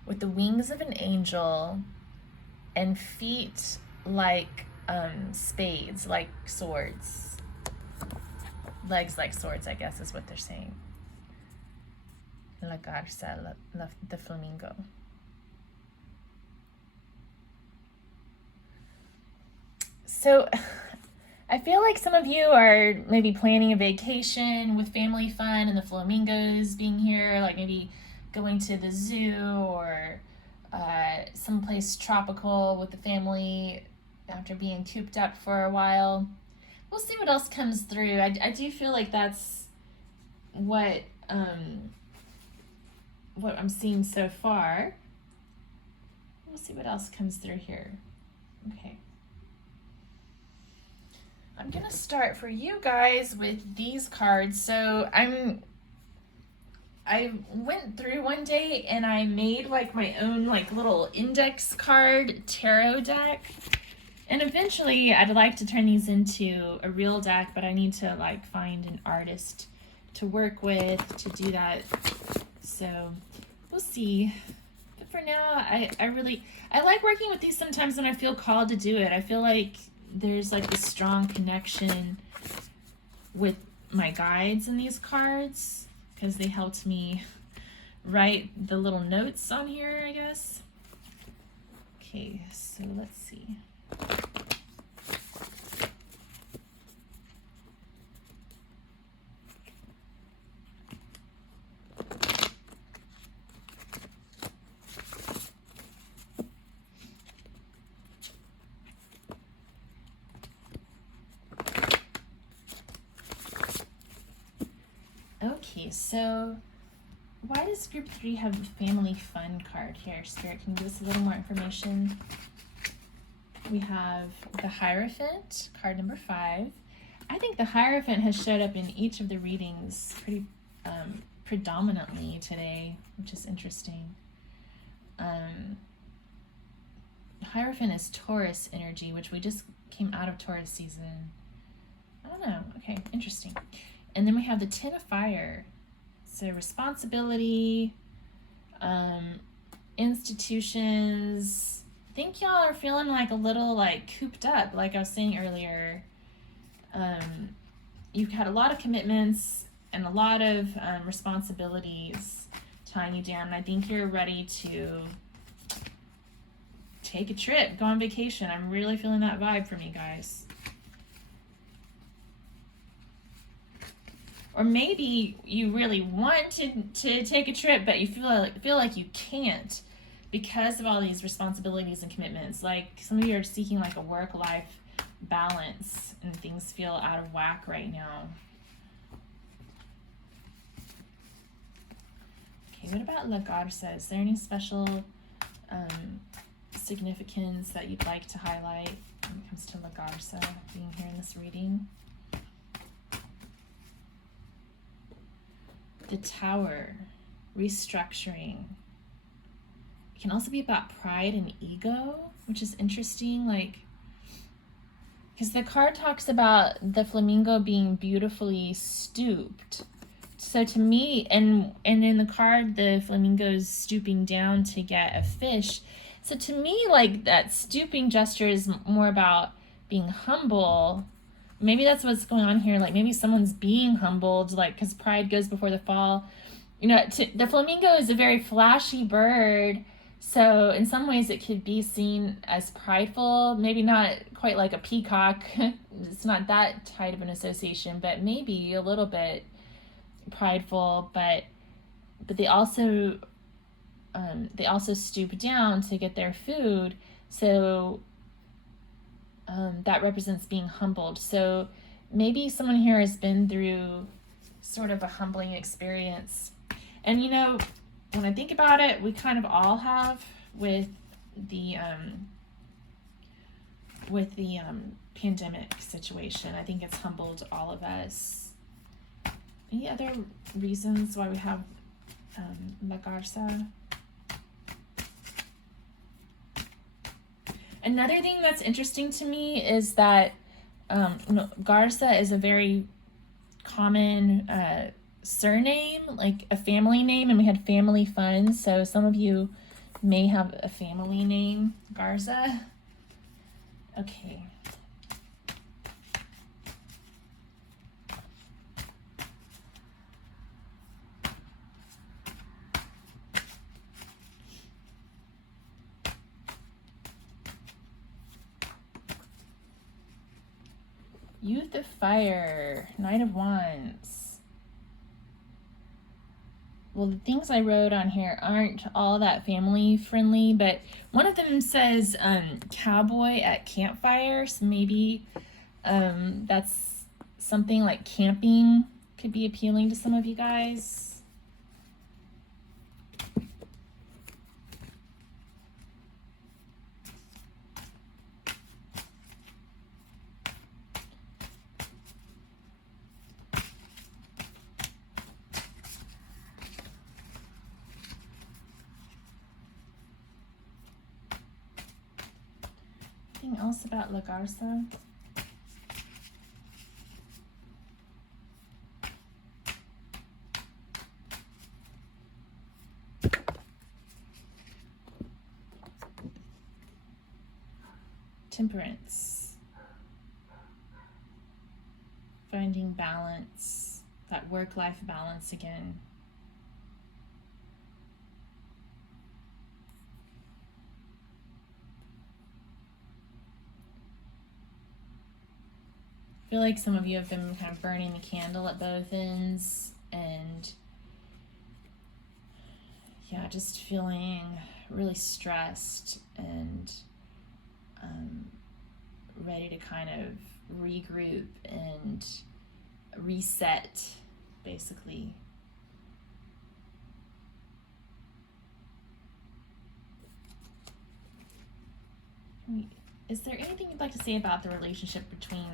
with the wings of an angel and feet like spades, like swords. Legs like swords, I guess is what they're saying. La Garza, the flamingo. So I feel like some of you are maybe planning a vacation with Family Fun and the flamingos being here, like maybe going to the zoo or someplace tropical with the family after being cooped up for a while. We'll see what else comes through. I do feel like that's what I'm seeing so far. We'll see what else comes through here. Okay. I'm gonna start for you guys with these cards. So I went through one day and I made like my own like little index card tarot deck. And eventually I'd like to turn these into a real deck, but I need to like find an artist to work with to do that. So we'll see. But for now, I like working with these sometimes when I feel called to do it. I feel like there's like this strong connection with my guides in these cards because they helped me write the little notes on here, I guess. Okay, so let's see. Okay, so why does group 3 have the Family Fun card here? Spirit, can you give us a little more information? We have the Hierophant, card number 5. I think the Hierophant has showed up in each of the readings pretty predominantly today, which is interesting. Hierophant is Taurus energy, which we just came out of Taurus season. I don't know. Okay, interesting. And then we have the Ten of Fire. So responsibility, institutions. I think y'all are feeling like a little like cooped up, like I was saying earlier. You've had a lot of commitments and a lot of responsibilities tying you down. And I think you're ready to take a trip, go on vacation. I'm really feeling that vibe from you guys. Or maybe you really want to take a trip, but you feel like you can't because of all these responsibilities and commitments. Like some of you are seeking like a work-life balance and things feel out of whack right now. Okay, what about La Garza? Is there any special significance that you'd like to highlight when it comes to La Garza being here in this reading? The Tower, restructuring. It can also be about pride and ego, which is interesting, like, because the card talks about the flamingo being beautifully stooped. So to me, and in the card, the flamingo's stooping down to get a fish. So to me, like, that stooping gesture is more about being humble. Maybe that's what's going on here. Like maybe someone's being humbled, like, because pride goes before the fall. You know, the flamingo is a very flashy bird. So in some ways it could be seen as prideful, maybe not quite like a peacock. It's not that tight of an association, but maybe a little bit prideful, but they also stoop down to get their food. So that represents being humbled. So maybe someone here has been through sort of a humbling experience. And you know, when I think about it, we kind of all have with the pandemic situation. I think it's humbled all of us. Any other reasons why we have La Garza? Another thing that's interesting to me is that Garza is a very common surname, like a family name, and we had family fun, so some of you may have a family name, Garza. Okay. Youth of Fire, Knight of Wands. Well, the things I wrote on here aren't all that family friendly, but one of them says cowboy at campfire, so maybe that's something like camping could be appealing to some of you guys. Anything else about La Garza? Temperance. Finding balance, that work-life balance again. I feel like some of you have been kind of burning the candle at both ends, and yeah, just feeling really stressed and ready to kind of regroup and reset, basically. Is there anything you'd like to say about the relationship between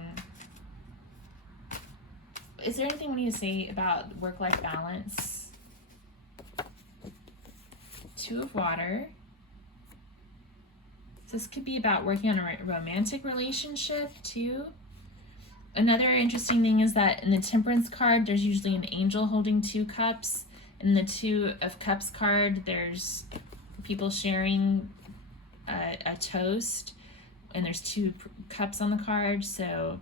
is there anything we need to say about work-life balance? Two of Water. So this could be about working on a romantic relationship too. Another interesting thing is that in the Temperance card, there's usually an angel holding 2 cups. In the 2 of Cups card, there's people sharing a toast, and there's 2 cups on the card. So,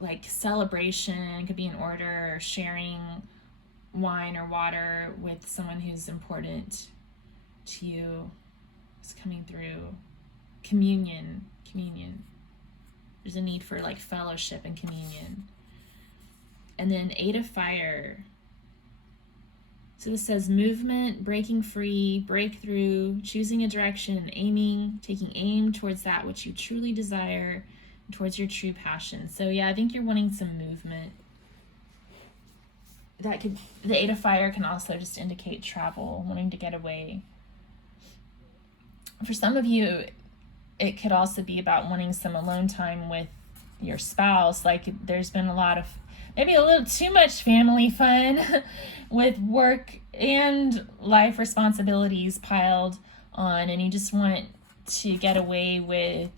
like celebration could be in order, or sharing wine or water with someone who's important to you is coming through. Communion. There's a need for like fellowship and communion. And then 8 of Fire. So this says movement, breaking free, breakthrough, choosing a direction, aiming, taking aim towards that which you truly desire, and towards your true passion. So yeah, I think you're wanting some movement. That could, the 8 of Fire can also just indicate travel, wanting to get away. For some of you, it could also be about wanting some alone time with your spouse. Like there's been a lot of, maybe a little too much family fun with work and life responsibilities piled on, and you just want to get away with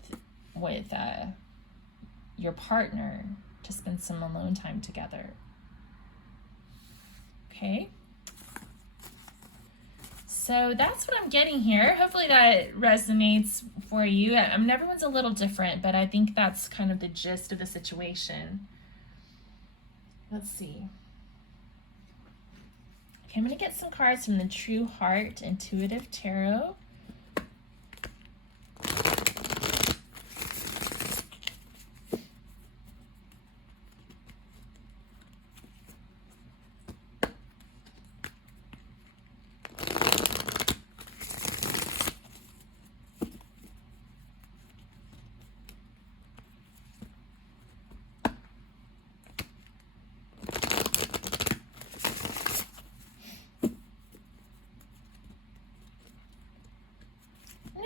your partner to spend some alone time together. Okay. So that's what I'm getting here. Hopefully that resonates for you. Everyone's a little different, but I think that's kind of the gist of the situation. Let's see. Okay, I'm going to get some cards from the True Heart Intuitive Tarot.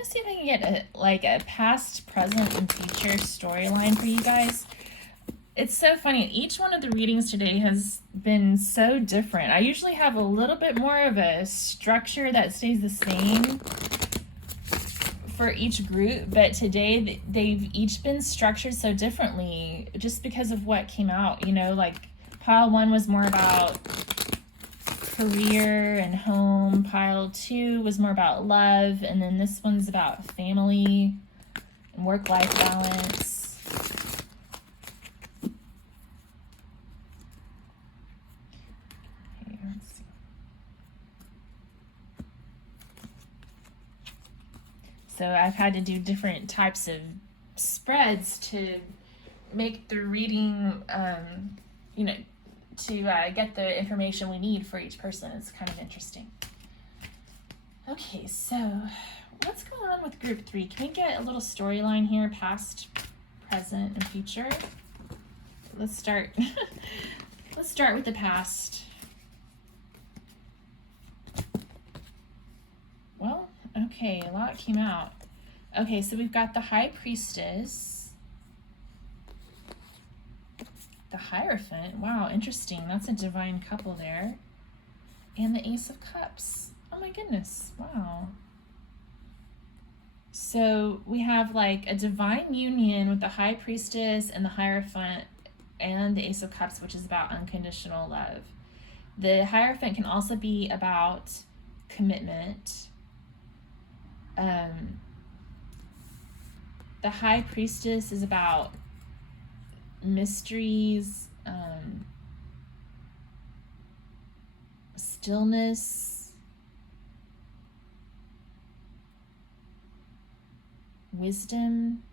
See if I can get a past, present, and future storyline for you guys. It's so funny. Each one of the readings today has been so different. I usually have a little bit more of a structure that stays the same for each group, but today they've each been structured so differently just because of what came out. You know, like pile 1 was more about career and home, pile 2 was more about love, and then this one's about family and work-life balance. Okay, let's see. So I've had to do different types of spreads to make the reading, to get the information we need for each person. It's kind of interesting. Okay, so what's going on with group 3? Can we get a little storyline here, past, present, and future? Let's start. Let's start with the past. Well, okay, a lot came out. Okay, so we've got the High Priestess. The Hierophant, wow, interesting. That's a divine couple there. And the Ace of Cups. Oh my goodness, wow. So we have like a divine union with the High Priestess and the Hierophant and the Ace of Cups, which is about unconditional love. The Hierophant can also be about commitment. The High Priestess is about mysteries, stillness, wisdom,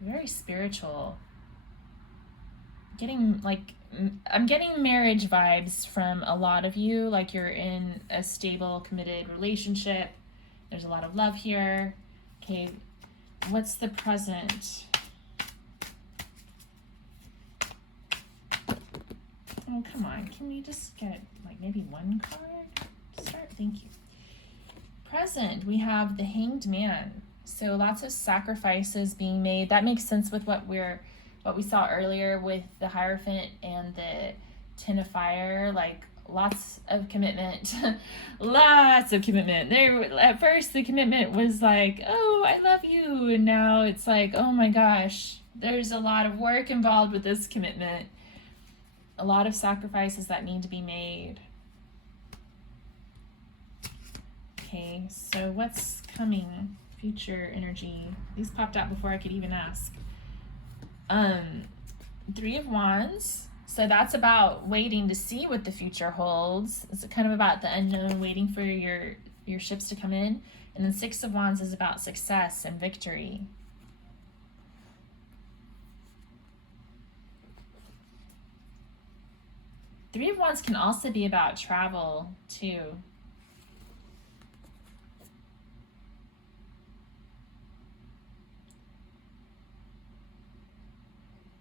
very spiritual. I'm getting marriage vibes from a lot of you, like you're in a stable, committed relationship. There's a lot of love here. Okay, what's the present? Oh, come on. Can we just get like maybe one card to start? Thank you. present, we have the Hanged Man. So lots of sacrifices being made. That makes sense with what we saw earlier with the Hierophant and the Ten of Fire. Like lots of commitment, lots of commitment. There at first the commitment was like, oh, I love you, and now it's like, oh my gosh, there's a lot of work involved with this commitment. A lot of sacrifices that need to be made. Okay, so what's coming? Future energy. These popped out before I could even ask. Three of Wands. So that's about waiting to see what the future holds. It's kind of about the unknown, waiting for your ships to come in. And then Six of Wands is about success and victory. Three of Wands can also be about travel too.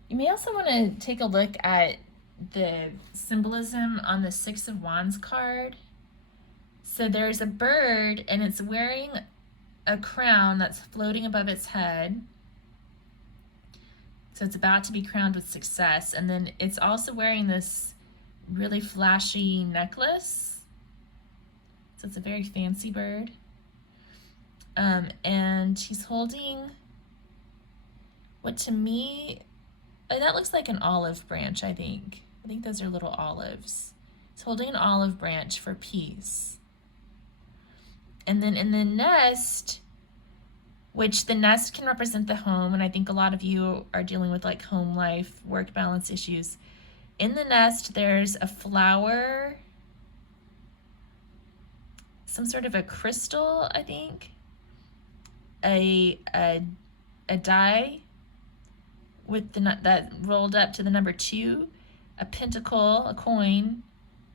You may also want to take a look at the symbolism on the Six of Wands card. So there's a bird and it's wearing a crown that's floating above its head. So it's about to be crowned with success. And then it's also wearing this really flashy necklace. So it's a very fancy bird. And he's holding what to me, that looks like an olive branch, I think. I think those are little olives. He's holding an olive branch for peace. And then in the nest, which the nest can represent the home, and I think a lot of you are dealing with like home life, work balance issues. In the nest, there's a flower, some sort of a crystal, I think, a die with the that rolled up to the number 2, a pentacle, a coin,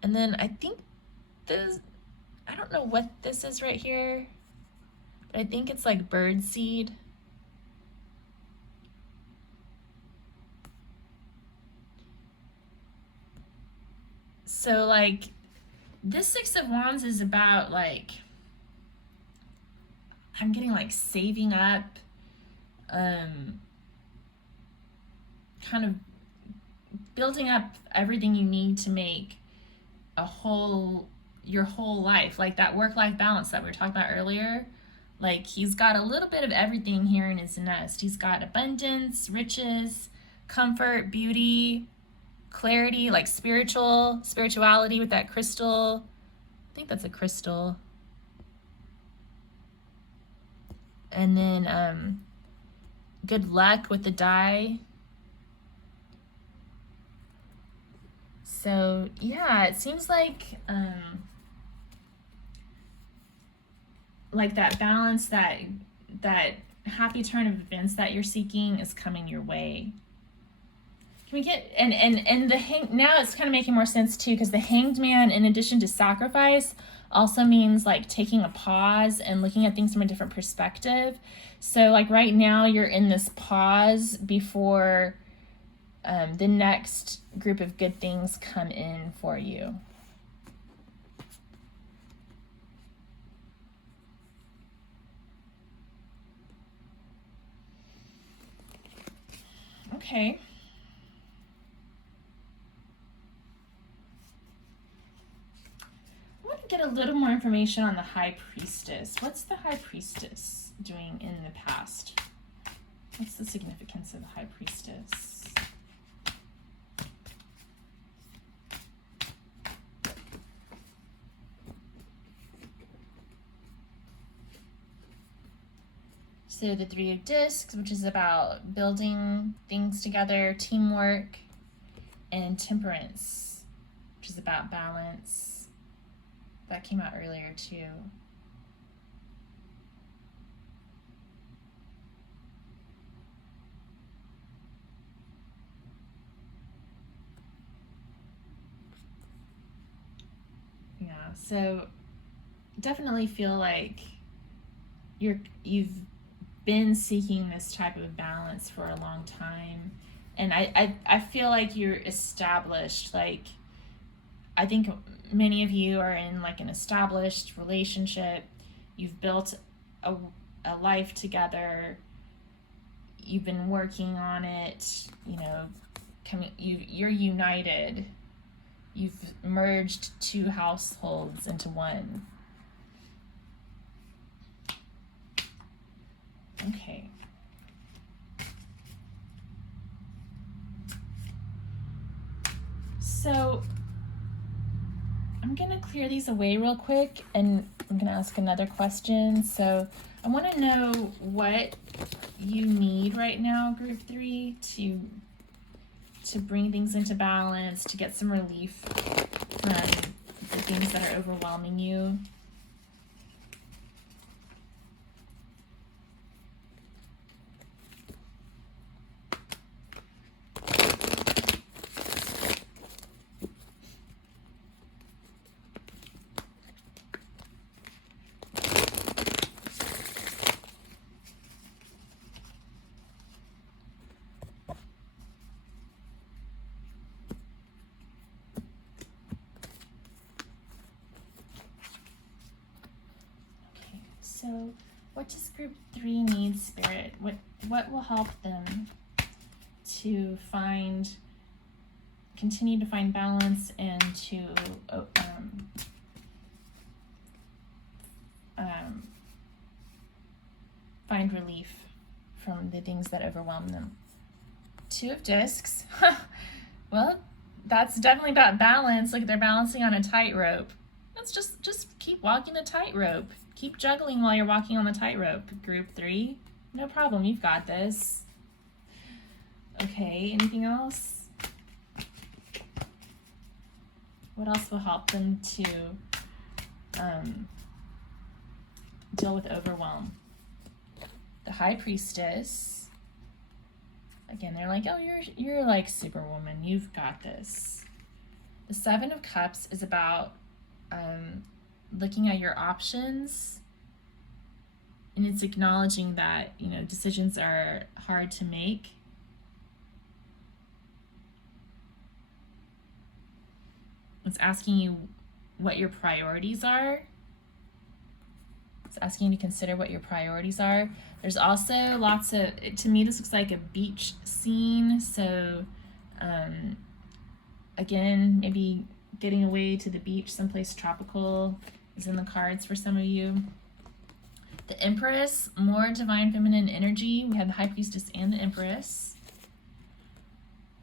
and then I think this, I don't know what this is right here, but I think it's like bird seed. So like this Six of Wands is about like, I'm getting like saving up, kind of building up everything you need to make your whole life, like that work-life balance that we were talking about earlier. Like he's got a little bit of everything here in his nest. He's got abundance, riches, comfort, beauty, clarity, like spirituality with that crystal. I think that's a crystal. And then good luck with the die. So yeah, it seems like that balance, that happy turn of events that you're seeking is coming your way. Can we get and the now it's kind of making more sense too, because the Hanged Man, in addition to sacrifice, also means like taking a pause and looking at things from a different perspective. So like right now you're in this pause before the next group of good things come in for you. Okay. I want to get a little more information on the High Priestess. What's the High Priestess doing in the past? What's the significance of the High Priestess? So the Three of Discs, which is about building things together, teamwork, and Temperance, which is about balance. That came out earlier too. Yeah, so definitely feel like you've been seeking this type of balance for a long time, and I feel like you're established. Like I think many of you are in like an established relationship, You've built a life together. You've been working on it, you're united. You've merged two households into one. Okay. So I'm going to clear these away real quick, and I'm going to ask another question. So I want to know what you need right now, group 3, to bring things into balance, to get some relief from the things that are overwhelming you. So what does group 3 need, Spirit? What will help them to continue to find balance and to find relief from the things that overwhelm them? 2 of discs. Well, that's definitely about balance. Like they're balancing on a tightrope. Let's just keep walking the tightrope. Keep juggling while you're walking on the tightrope, group 3. No problem, you've got this. Okay, anything else? What else will help them to deal with overwhelm? The High Priestess. Again, they're like, oh, you're like Superwoman. You've got this. The 7 of Cups is about looking at your options, and it's acknowledging that decisions are hard to make. It's asking you what your priorities are. It's asking you to consider what your priorities are. There's also lots of, to me this looks like a beach scene, so again, maybe getting away to the beach, someplace tropical is in the cards for some of you. The Empress, more divine feminine energy. We have the High Priestess and the Empress.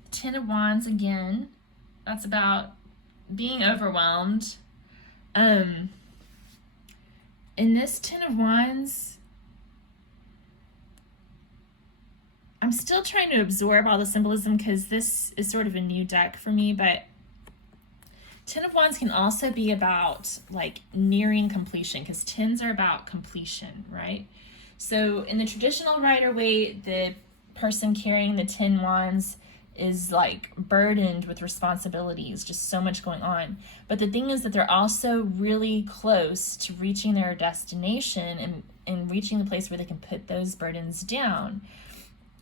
The 10 of Wands again. That's about being overwhelmed. In this 10 of Wands, I'm still trying to absorb all the symbolism because this is sort of a new deck for me, but 10 of Wands can also be about like nearing completion, because 10s are about completion, right? So in the traditional Rider-Waite, the person carrying the 10 Wands is like burdened with responsibilities, just so much going on. But the thing is that they're also really close to reaching their destination and reaching the place where they can put those burdens down.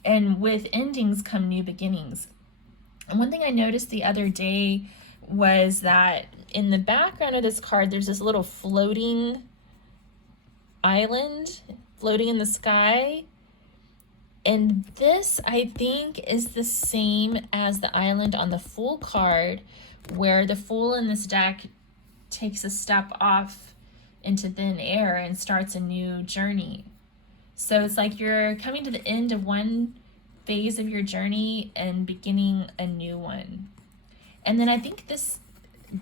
And with endings come new beginnings. And one thing I noticed the other day was that in the background of this card, there's this little floating island floating in the sky. And this, I think, is the same as the island on the Fool card, where the Fool in this deck takes a step off into thin air and starts a new journey. So it's like you're coming to the end of one phase of your journey and beginning a new one. And then I think this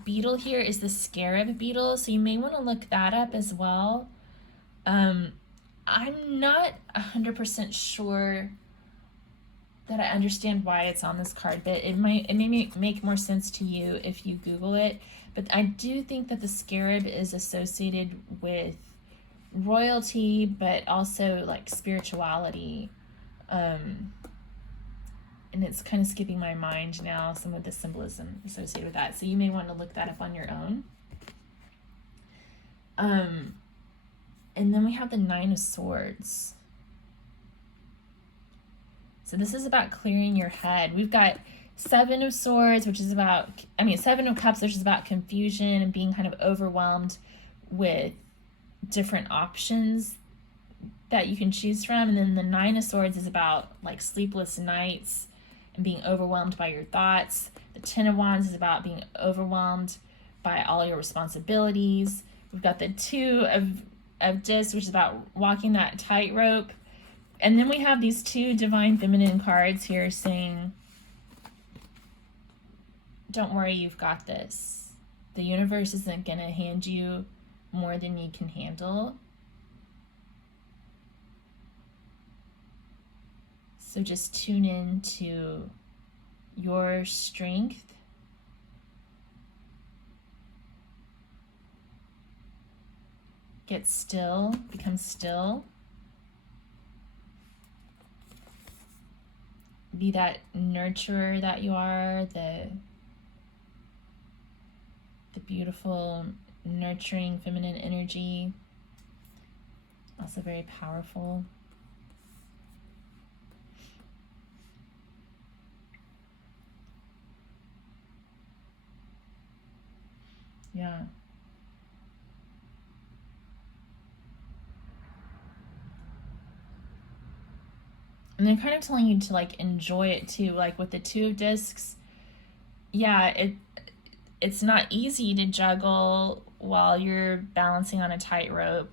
beetle here is the scarab beetle, so you may want to look that up as well. I'm not 100% sure that I understand why it's on this card, but it may make more sense to you if you Google it. But I do think that the scarab is associated with royalty, but also like spirituality. And it's kind of skipping my mind now, some of the symbolism associated with that. So you may want to look that up on your own. And then we have the 9 of Swords. So this is about clearing your head. We've got 7 of Swords, which is about, 7 of Cups, which is about confusion and being kind of overwhelmed with different options that you can choose from. And then the Nine of Swords is about like sleepless nights and being overwhelmed by your thoughts. The Ten of Wands is about being overwhelmed by all your responsibilities. We've got the Two of Discs, which is about walking that tightrope. And then we have these two Divine Feminine cards here saying, don't worry, you've got this. The universe isn't going to hand you more than you can handle. So just tune in to your strength. Get still, become still. Be that nurturer that you are, the beautiful, nurturing, feminine energy. Also very powerful. Yeah. And they're kind of telling you to like enjoy it too. Like with the Two of Discs, yeah, it's not easy to juggle while you're balancing on a tightrope.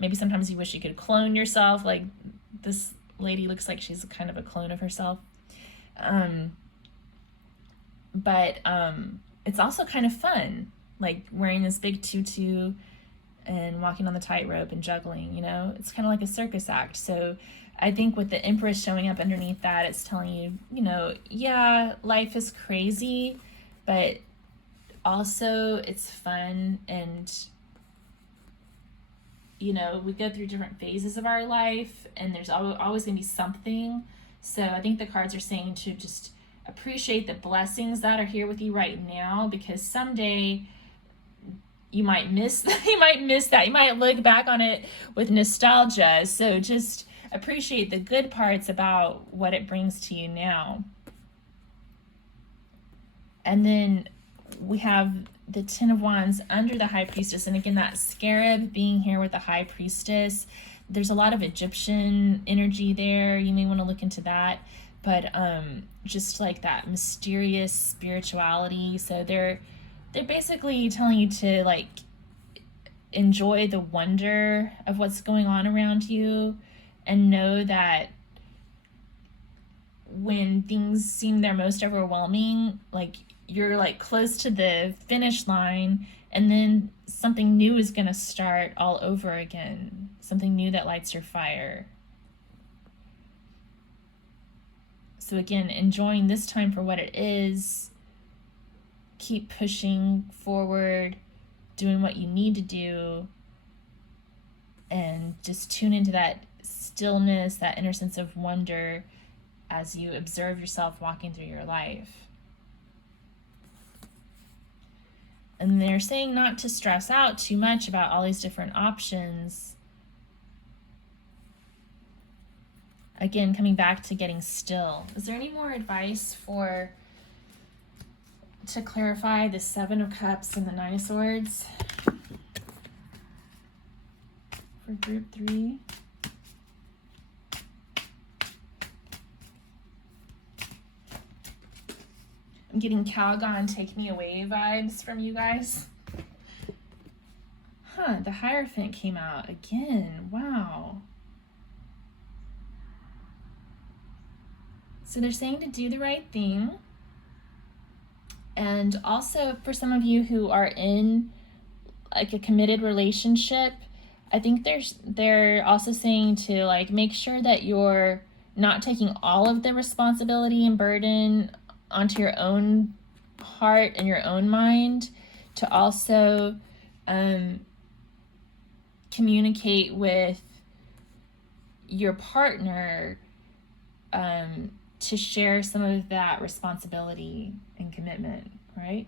Maybe sometimes you wish you could clone yourself. Like this lady looks like she's kind of a clone of herself. But it's also kind of fun, like wearing this big tutu and walking on the tightrope and juggling, you know? It's kind of like a circus act. So I think with the Empress showing up underneath that, it's telling you, you know, yeah, life is crazy, but also it's fun. And, you know, we go through different phases of our life, and there's always going to be something. So I think the cards are saying to just appreciate the blessings that are here with you right now, because someday you might miss that. You might look back on it with nostalgia. So just appreciate the good parts about what it brings to you now. And then we have the Ten of Wands under the High Priestess. And again, that scarab being here with the High Priestess. There's a lot of Egyptian energy there. You may want to look into that. But just like that mysterious spirituality. So they're basically telling you to like enjoy the wonder of what's going on around you, and know that when things seem their most overwhelming, like you're like close to the finish line, and then something new is going to start all over again. Something new that lights your fire. So again, enjoying this time for what it is. Keep pushing forward, doing what you need to do, and just tune into that stillness, that inner sense of wonder as you observe yourself walking through your life. And they're saying not to stress out too much about all these different options. Again, coming back to getting still. Is there any more advice to clarify the Seven of Cups and the Nine of Swords for group 3? I'm getting Calgon Take Me Away vibes from you guys. Huh, the Hierophant came out again. Wow. So they're saying to do the right thing. And also for some of you who are in like a committed relationship, I think they're also saying to like make sure that you're not taking all of the responsibility and burden onto your own heart and your own mind, to also communicate with your partner to share some of that responsibility and commitment, right?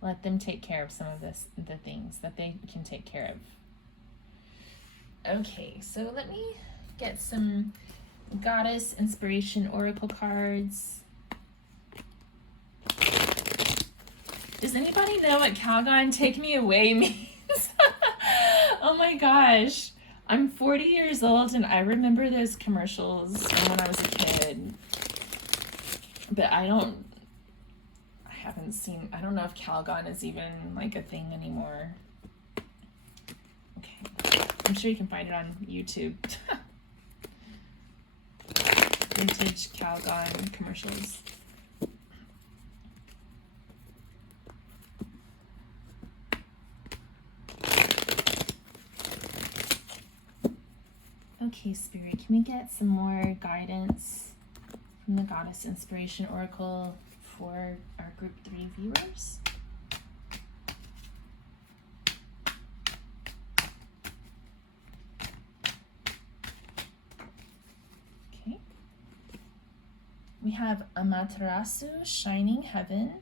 Let them take care of some of the things that they can take care of. Okay, so let me get some Goddess Inspiration Oracle cards. Does anybody know what Calgon Take Me Away means? Oh my gosh. I'm 40 years old and I remember those commercials from when I was a kid. But I haven't seen, I don't know if Calgon is even like a thing anymore. Okay. I'm sure you can find it on YouTube. Vintage Calgon commercials. Okay, Spirit, can we get some more guidance from the Goddess Inspiration Oracle for our Group 3 viewers? Okay. We have Amaterasu, Shining Heaven.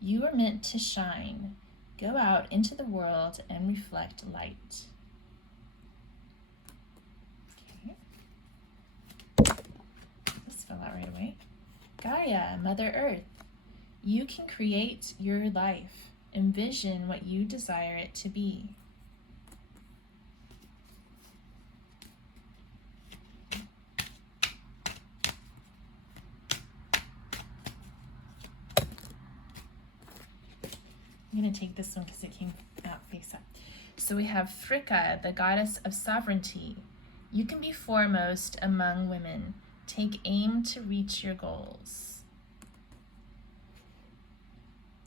You are meant to shine. Go out into the world and reflect light. That right away. Gaia, Mother Earth, you can create your life. Envision what you desire it to be. I'm going to take this one because it came out face up. So we have Fricka, the goddess of sovereignty. You can be foremost among women. Take aim to reach your goals.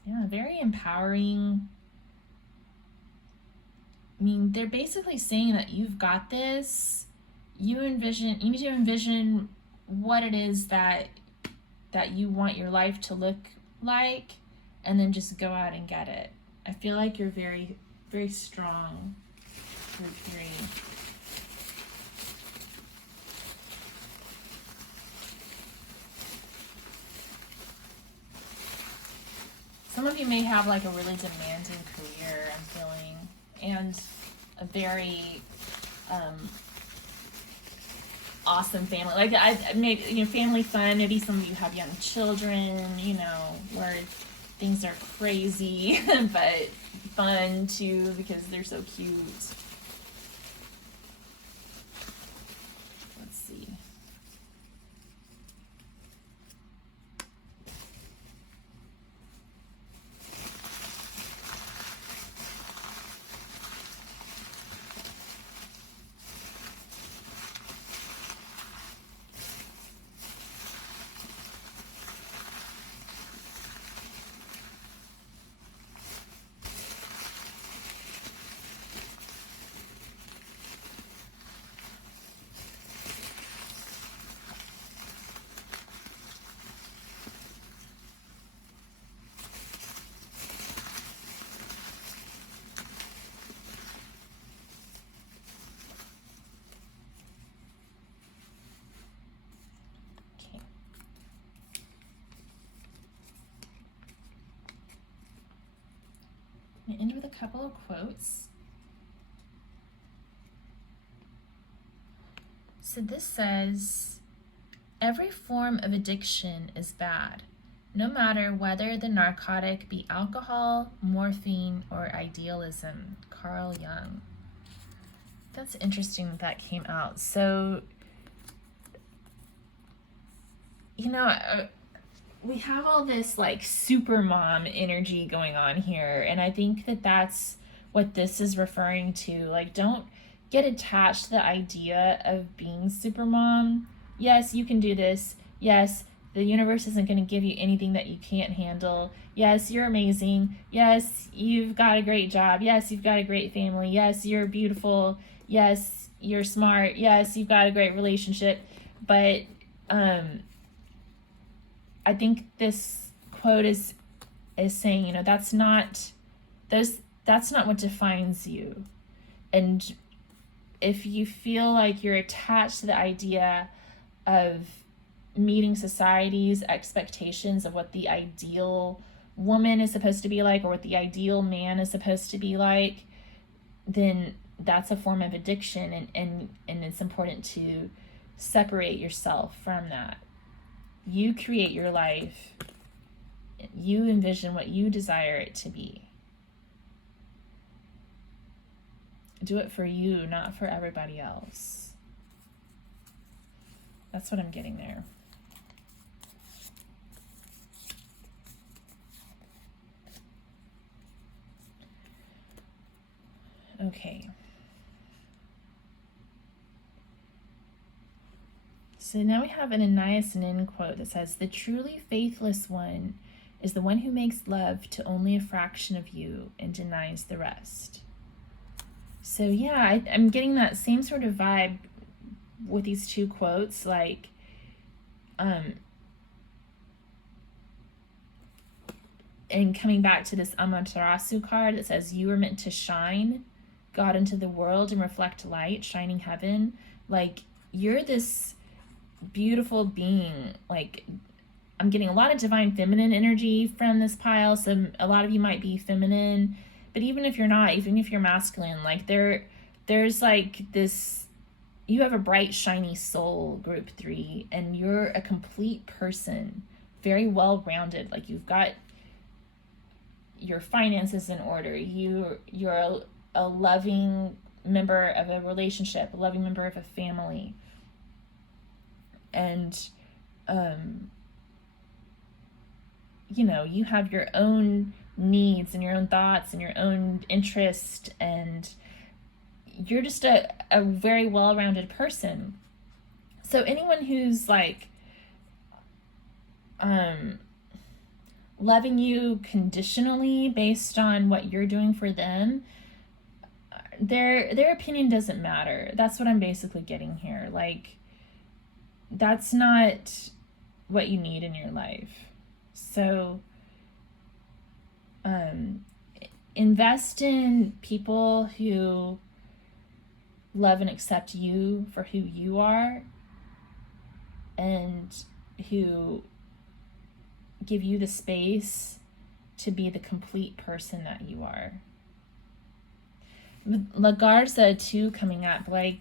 Yeah, very empowering. I mean, they're basically saying that you've got this. You need to envision what it is that you want your life to look like, and then just go out and get it. I feel like you're very, very strong. Group 3. Some of you may have like a really demanding career, I'm feeling, and a very awesome family. Like I made, family fun. Maybe some of you have young children, where things are crazy, but fun too because they're so cute. Let's see. I'm going to end with a couple of quotes. So this says, every form of addiction is bad, no matter whether the narcotic be alcohol, morphine, or idealism. Carl Jung. That's interesting that came out. So, we have all this like super mom energy going on here, and I think that that's what this is referring to. Like, don't get attached to the idea of being super mom. Yes, you can do this. Yes, the universe isn't going to give you anything that you can't handle. Yes, you're amazing. Yes, you've got a great job. Yes, you've got a great family. Yes, you're beautiful. Yes, you're smart. Yes, you've got a great relationship. But I think this quote is saying, that's not what defines you. And if you feel like you're attached to the idea of meeting society's expectations of what the ideal woman is supposed to be like, or what the ideal man is supposed to be like, then that's a form of addiction, and it's important to separate yourself from that. You create your life. you envision what you desire it to be. Do it for you, not for everybody else. That's what I'm getting there. Okay. So now we have an Anais Nin quote that says, "The truly faithless one is the one who makes love to only a fraction of you and denies the rest." So yeah, I'm getting that same sort of vibe with these two quotes, like, and coming back to this Amaterasu card that says, "You were meant to shine God into the world and reflect light, shining heaven." Like, you're this beautiful being. Like, I'm getting a lot of divine feminine energy from this pile. So a lot of you might be feminine, but even if you're not, even if you're masculine, like there's like this, you have a bright, shiny soul, group 3, and you're a complete person, very well-rounded. Like, you've got your finances in order. You're a loving member of a relationship, a loving member of a family. And, you know, you have your own needs and your own thoughts and your own interest, and you're just a very well-rounded person. So anyone who's like loving you conditionally based on what you're doing for them, their opinion doesn't matter. That's what I'm basically getting here. Like, that's not what you need in your life. So invest in people who love and accept you for who you are, and who give you the space to be the complete person that you are. La Garza too coming up, like,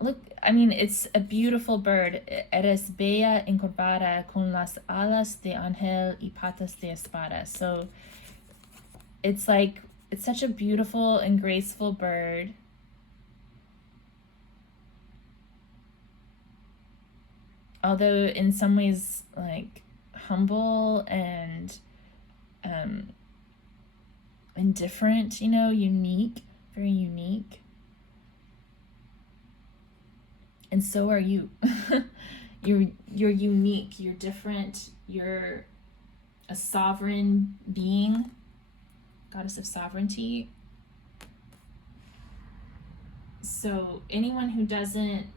look, I mean, it's a beautiful bird. Eres bella encorvada con las alas de ángel y patas de espada. So it's like, it's such a beautiful and graceful bird. Although in some ways, like, humble and different, you know, unique, very unique. And so are you. You're unique, you're different, you're a sovereign being, goddess of sovereignty. So anyone who doesn't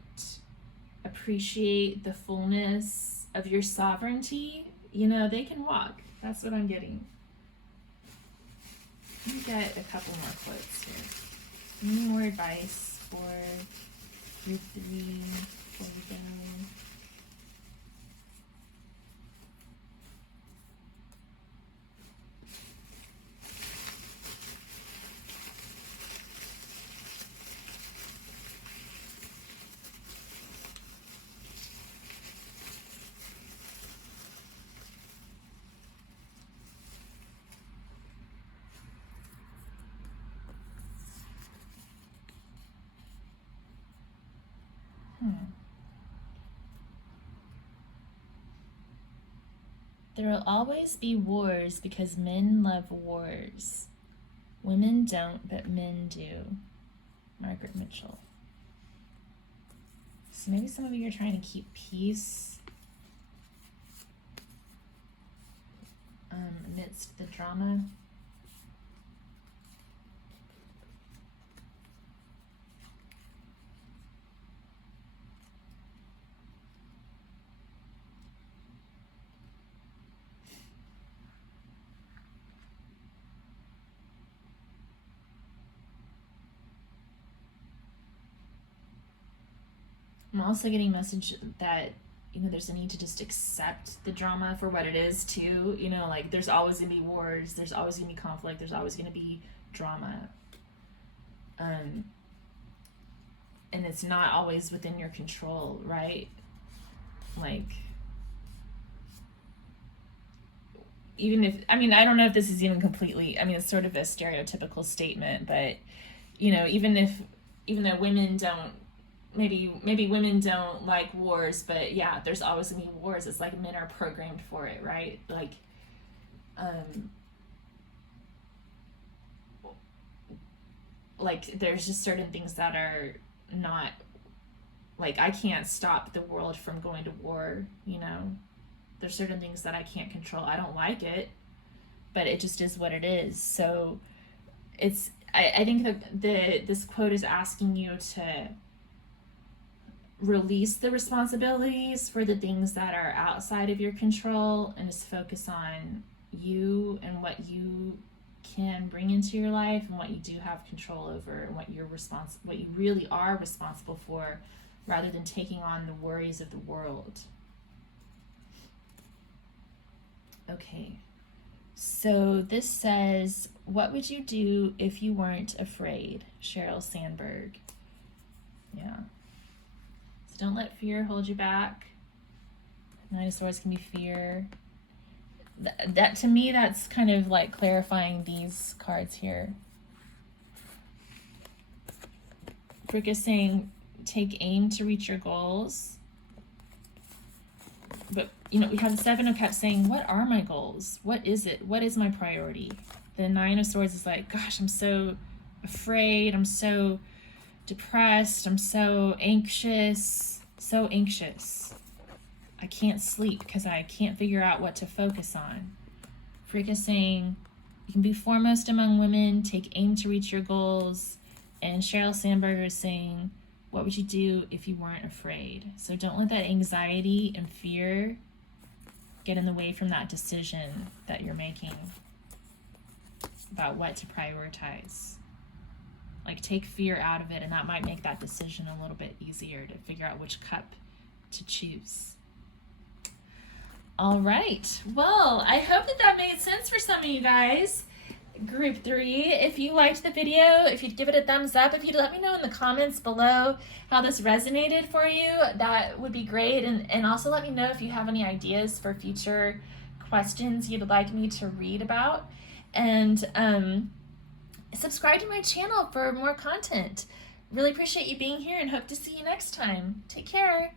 appreciate the fullness of your sovereignty, you know, they can walk. That's what I'm getting. Let me get a couple more quotes here. Any more advice for your 3 before we go? There will always be wars because men love wars. Women don't, but men do. Margaret Mitchell. So maybe some of you are trying to keep peace amidst the drama. I'm also getting a message that, you know, there's a need to just accept the drama for what it is too. You know, like, there's always gonna be wars, there's always gonna be conflict, there's always gonna be drama. And it's not always within your control, right? Like, even if, I mean, I don't know if this is even completely, I mean, it's sort of a stereotypical statement, but, you know, even though women don't, maybe women don't like wars, but yeah, there's always gonna be wars. It's like men are programmed for it, right? Um, like there's just certain things that are not, like I can't stop the world from going to war, you know? There's certain things that I can't control. I don't like it, but it just is what it is. So I think that this quote is asking you to release the responsibilities for the things that are outside of your control and just focus on you and what you can bring into your life and what you do have control over and what what you really are responsible for, rather than taking on the worries of the world. Okay, so this says, what would you do if you weren't afraid? Sheryl Sandberg. Yeah. So don't let fear hold you back. Nine of Swords can be fear. That to me, that's kind of like clarifying these cards here. Frick is saying, take aim to reach your goals. But, you know, we have the Seven of Cups saying, what are my goals? What is it? What is my priority? The Nine of Swords is like, gosh, I'm so afraid. I'm so depressed. I'm so anxious. So anxious. I can't sleep because I can't figure out what to focus on. Frick is saying, you can be foremost among women. Take aim to reach your goals. And Sheryl Sandberg is saying, what would you do if you weren't afraid? So don't let that anxiety and fear get in the way from that decision that you're making about what to prioritize. Like, take fear out of it, and that might make that decision a little bit easier to figure out which cup to choose. All right. Well, I hope that made sense for some of you guys. Group 3, if you liked the video, if you'd give it a thumbs up, if you'd let me know in the comments below how this resonated for you, that would be great. And also let me know if you have any ideas for future questions you'd like me to read about. And subscribe to my channel for more content. Really appreciate you being here and hope to see you next time. Take care.